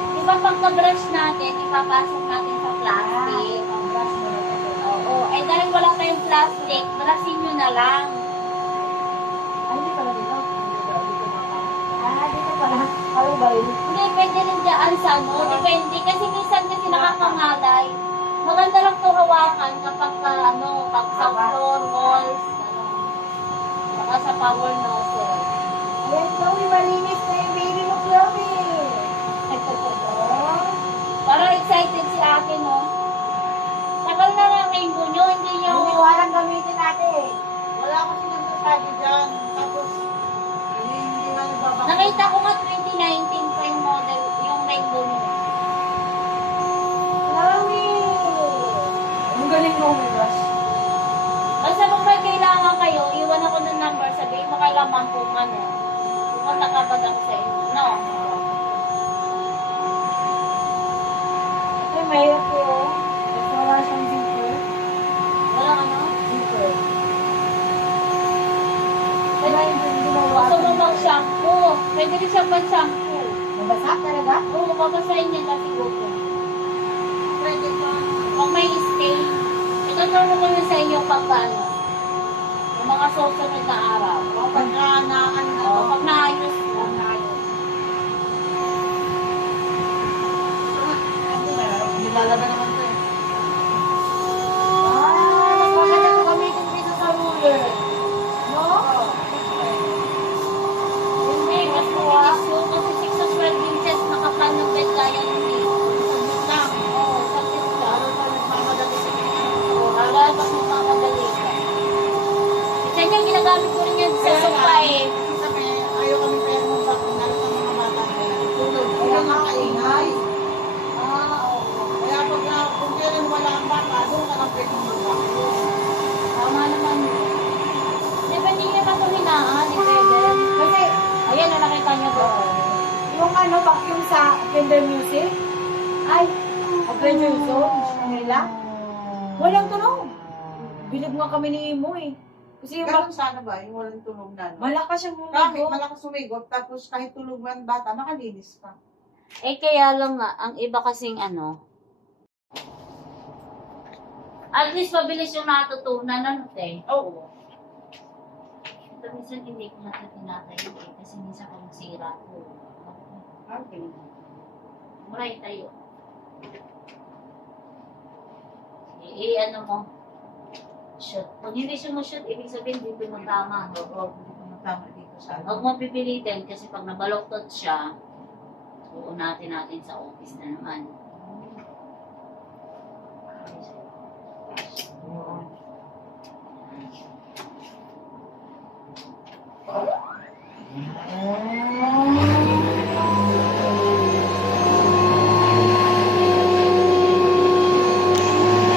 Di ba pagka-brush natin, ipapasok natin sa plastic. Ang brush mo na ito. Oo. Eh dahil wala tayong plastic, brushin nyo na lang. Ay, hindi pala dito. Dito pala. Parang ba yun? Hindi, pwede rin dyan sa ano. Depende. Kasi minsan kasi nakakangalay. Maganda lang to hawakan kapag pag sa floor, walls, saka sa power nozzle. Ayan, Chloe, malinis na yung baby mo, Chloe. Parang excited si Ate, no? Tagal na lang rainbow nyo, hindi nyo... Yung walang gamitin natin. Wala akong sinasabi dyan. Tapos, hindi na nagbabak. Nakita ko nga 2019 pa yung model, yung rainbow nyo. Chloe! Ang galing mo, my gosh. Basta kung may kailangan kayo, iwan ako ng number, sabihin mo kay Lamang kung ano. Kung nakabag ako sa inyo. No? Ito yung mahirap ko. Kasi wala siyang zipper. Wala ano? Zipper. Kaya hindi ginawa. Gusto mo mag-shampoo. Pwede rin siyang pan-shampoo. Nabasa talaga? Oo, babasahin niya kasi gusto. Pwede pa. Kung may stain, ituturo ko yun sa inyo pag ano, yung mga susunod na araw. Pagka na ano na O, to. pag naayos mo. Nilalaban naman to eh. Mas maganda ito gamitin dito sa ruler. No? Hindi, mas mabilis yun kasi 6 to 12 inches nakapal ng bed kaya yun eh. Lang. Oo, sakit ka. Lalo pa nagmamadali sa Oo, lalo pag magmamadali ka. Kasi yan, ginagamit ko rin yun sa sofa eh. Kasi sabi, ayaw kami pera ng bakit na sa mga bata. Tulog. Kaya makaingay. Oo. Kaya pag na, kung kailan wala ang bata, doon ka lang pwede magbakit. Tama naman yun. Di ba hindi niya matuhinaan? Depende. Kasi, Ayan, na nakita niya ba? yung ano, vacuum sa Tender Music, ay, Adventure Zone, nila, walang tunog. Bilib nga kami ni Imo eh. Kasi yung Ganun sana ba, yung walang tunog na. No? malakas siyang Kahit humigo. malakas sumigot, tapos kahit tulog man bata, makalinis pa. Eh, kaya lang nga, ang iba kasing ano, at least mabilis yung natutunan, ano, te? Oo. Ito minsan hindi ko natatinatay eh, kasi minsan pag masira ko. Okay. Muray tayo. Ano mo, shoot. Pag hindi sumushoot, ibig sabihin dito mo tama. Oo, hindi ko matama dito sa Huwag mo pipilitin kasi pag nabaloktot siya, uunatin natin sa office na naman.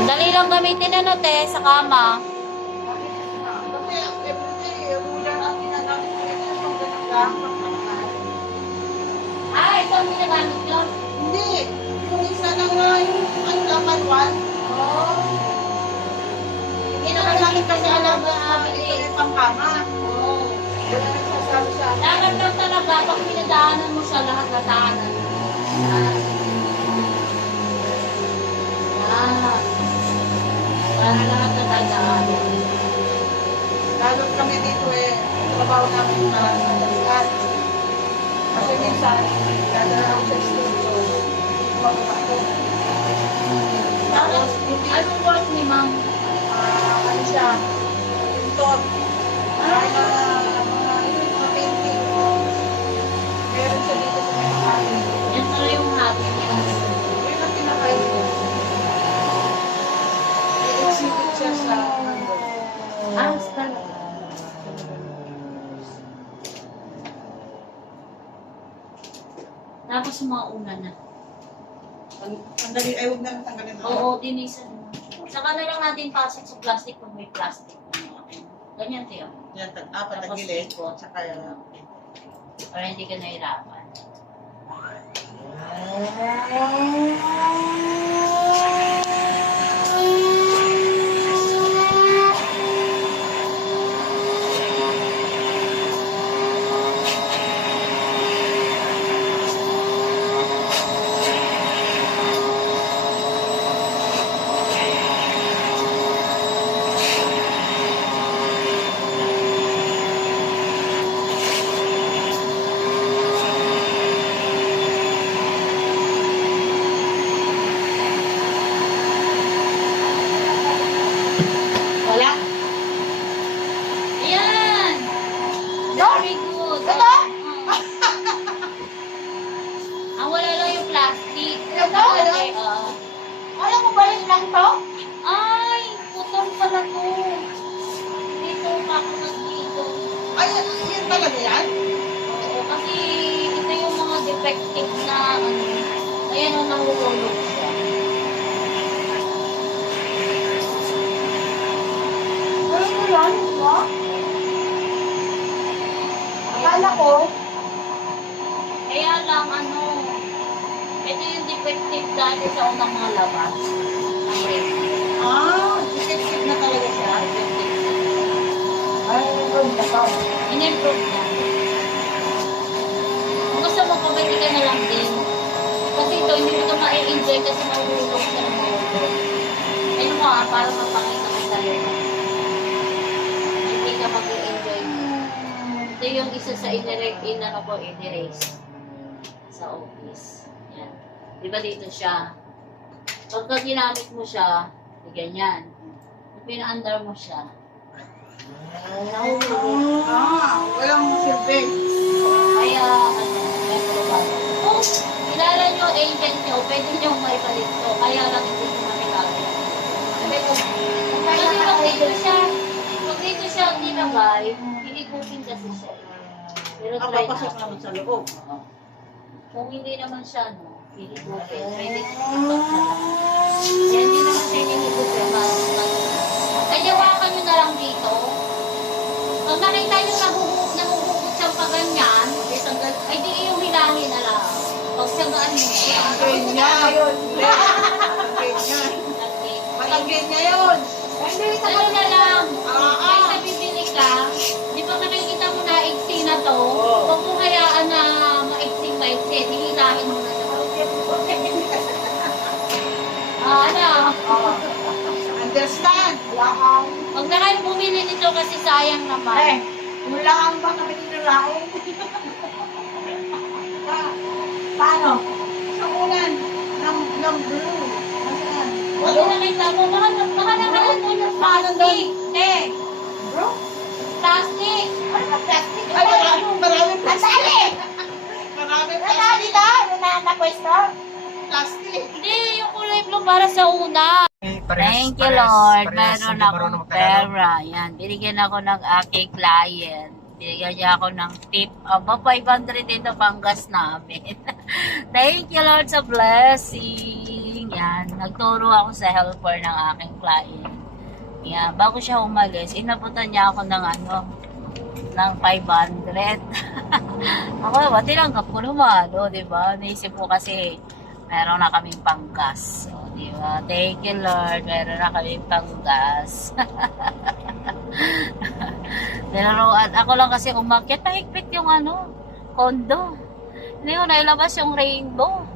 Dali lang gamitin ano te, sa kama. Kasi everyday, ulan ang ginagamit ko rin yung ganun lang. Ah, ito ang ginagamit nyo? Hindi. Yung isa na nga yung ang laman Ginagamit kasi alam na ito yung pangkama. Oo. Wala nagsasabi sa akin. Dapat lang talaga, pag pinadaanan mo siya, lahat nadaanan. Para lahat nadaanan. Lalo kami dito eh, trabaho namin sa dalian. Kasi minsan, dadala ako sa studio. Magpapako. Tapos, hindi, Anong work ni ma'am? ano siya, pintor. sa mga una na. Tanggalin, ay huwag na lang tanggalin. Oo, dinisan mo. Saka na lang natin pasok sa plastic kung may plastic. Ganyan, Teo. Yan, apat na gilid. Tsaka Para hindi ka nahirapan. wala. Ayan! Very good. Ito? Ang wala lang yung plastic. Ito? Alam mo ba yun lang to? Ay, putol pala to. Dito, kakunod dito. Ay, yun talaga yan? Oo, kasi ito yung mga defective na ano. Ayan o, nahulog siya. Ano ko yan? Diba? Akala ko, Kaya lang ano, ito yung defective dati sa unang mga labas. Ang radio. defective na talaga siya. Ay, good na to. In-improve na. Kung gusto mo, pabati ka na lang din. Kasi ito, hindi mo ito ma-enjoy kasi mahulog siya ng mahulog. Ayun mo para mapakita ko sa'yo. Hindi ka mag-enjoy. Ito yung isa sa inano ko, i-erase. Sa office. Yan. Di ba dito siya? Pagka ginamit mo siya, ganyan. Kung pina-under mo siya, nahulog. Walang silbi. Kaya, may problema. Kung kilala nyo, agent nyo, pwede nyo maibalik to. Kaya lang hindi nyo makilala. Kasi pag dito siya nilagay, iikutin kasi siya. Pero try Papasok natin. naman sa loob. Kung hindi naman siya, no, iikutin. Pwede iikot na lang. Yan, hindi naman siya iikutin. Kaya hawakan nyo na lang dito. Pag nakita nyo nahuhugot siyang paganyan, ay di yung hilahin na lang. Pag sagaan mo siya. Ganyan. Ganyan. Matanggen niya yun. Ano na lang, kahit nabibili ka, di ba nakikita mo na iksi na to, huwag mo hayaan na maiksing maiksi, hihilahin mo na lang. Ano? Understand? Lahang. Huwag na kayo bumili nito kasi sayang naman. Lahang ba kami nilalain? Paano? Sa unan ng blue. Nasaan? Huwag na nakita mo, baka nakalaan mo ng plastic. Bro? Plastic. Ano ba plastic? Ay, maraming Ang dali! Maraming Nadali ka? Ano na napwesto? plastic. Hindi, yung kulay blue para sa una. Thank you, Lord. Meron akong pera. Yan, binigyan ako ng aking client. Binigyan niya ako ng tip. Aba, 500 dito pang gas namin. Thank you, Lord, sa blessing. Yan, nagturo ako sa helper ng aking client. Yan, bago siya umalis, inabutan niya ako ng ng 500. Ako, tinanggap ko naman, diba? Naisip ko kasi, meron na kaming panggas. So, diba? Thank you, Lord. Meron na kaming panggas. Pero at ako lang kasi umakyat, mahigpit yung kondo. Hindi ko nailabas yung rainbow.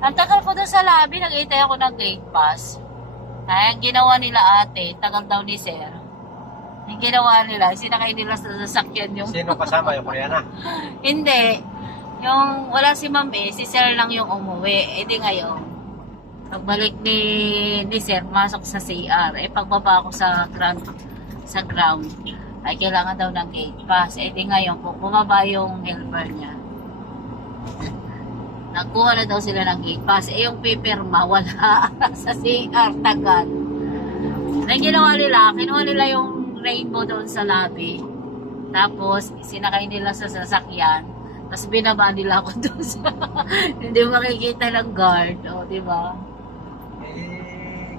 Ang tagal ko doon sa lobby, nag-iitay ako ng gate pass. Ay, ang ginawa nila ate, tagal daw ni sir. Yung ginawa nila, sinakay nila sa sasakyan yung... Sino kasama yung Koreana? Hindi. Yung wala si ma'am si sir lang yung umuwi. Eh di ngayon, pagbalik ni sir, masok sa CR. Eh pagbaba ako sa ground, ay kailangan daw ng gate pass. Eh di ngayon, bumaba yung helper niya. Nagkuha na daw sila ng gate pass. Eh yung pipirma, wala sa CR, tagal. Ang ginawa nila, kinuha nila yung rainbow doon sa lobby. Tapos, sinakay nila sa sasakyan. Tapos binaba nila ako doon sa hindi makikita ng guard. O, di ba?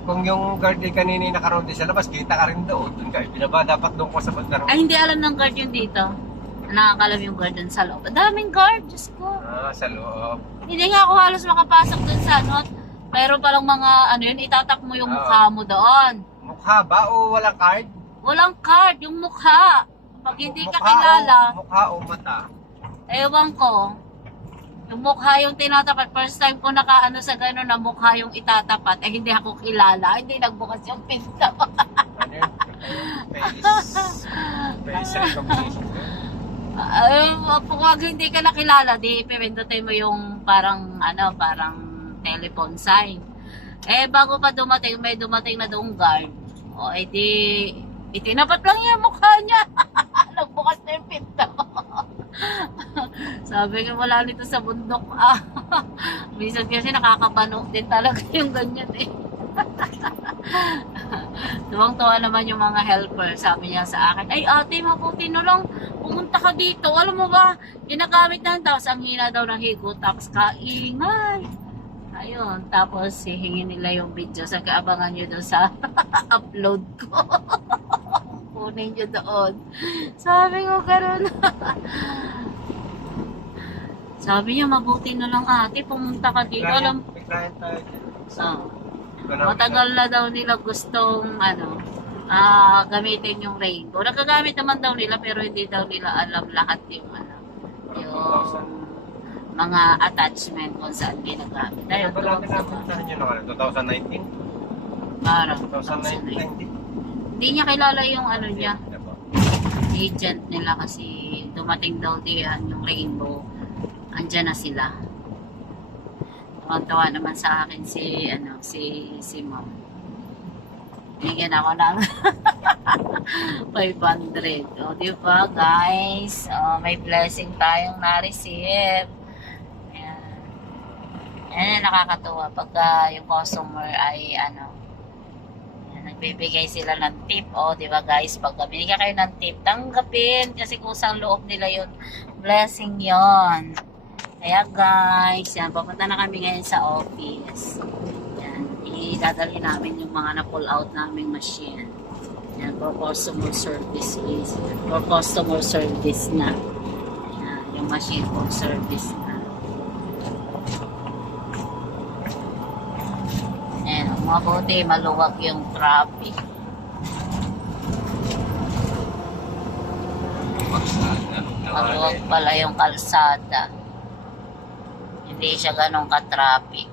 Kung yung guard ay kanina nakaroon din sa labas, kita ka rin doon. Doon ka, binaba dapat doon ko sa bandaro. Ay, hindi alam ng guard yung dito. Nakakalam yung guard dun sa loob. Daming guard, Diyos ko. Sa loob. Hindi nga ako halos makapasok dun sa ano. Pero palang mga, ano yun, itatak mo yung mukha mo doon. Mukha ba o walang card? Walang card, yung mukha. Pag hindi ka kilala, Mukha o mata? ewan ko. Yung mukha yung tinatapat. First time ko nakaano sa gano'n na mukha yung itatapat. Eh, hindi ako kilala. Hindi nagbukas yung pinto. Ano yun? Face recognition. Pag hindi ka nakilala, di ipipindutin mo yung parang, ano, parang telephone sign. Eh, bago pa dumating, may dumating na doong guard. O, edi, itinapat lang yung mukha niya. Nagbukas na yung pinto. Sabi ko, wala nito sa bundok. Minsan kasi nakakabanok din talaga yung ganyan eh. Tuwang-tuwa naman yung mga helper. Sabi niya sa akin, ay ate, mabuti na lang. Pumunta ka dito. Alam mo ba, ginagamit na tapos ang hina daw ng higot. Tapos kaingay. Ayun, tapos hihingin nila yung video. Sa kaabangan nyo doon sa upload ko. Kunin nyo doon. Sabi ko, gano'n. Sabi niya, mabuti na lang ate, pumunta ka dito. Alam, May client tayo dyan. matagal na daw nila gustong, ano, gamitin yung rainbow. Nagagamit naman daw nila, pero hindi daw nila alam lahat yung, ano, yung mga attachment kung saan ginagamit. Ayun, Ito natin napuntahan nyo na 2019? parang 2019? hindi niya kilala yung ano niya, agent nila kasi dumating daw diyan yung rainbow. Andyan na sila. Tuwan-tuwa naman sa akin si Mom. Bigyan ako ng 500. O, di ba, guys? O, may blessing tayong na-receive. Ayan. Ayan, nakakatuwa pagka yung customer ay, ano, nagbibigay sila ng tip. O, di ba guys, pag binigyan kayo ng tip, tanggapin. Kasi kusang loob nila yun. Blessing yon. Kaya guys, yan, papunta na kami ngayon sa office. Yan, idadali namin yung mga na-pull out naming machine. Yan, for customer service is, for customer service na. Yan, yung machine for service na. Yan, mabuti, maluwag yung traffic. Maluwag pala yung kalsada. Hindi siya ganun ka-traffic.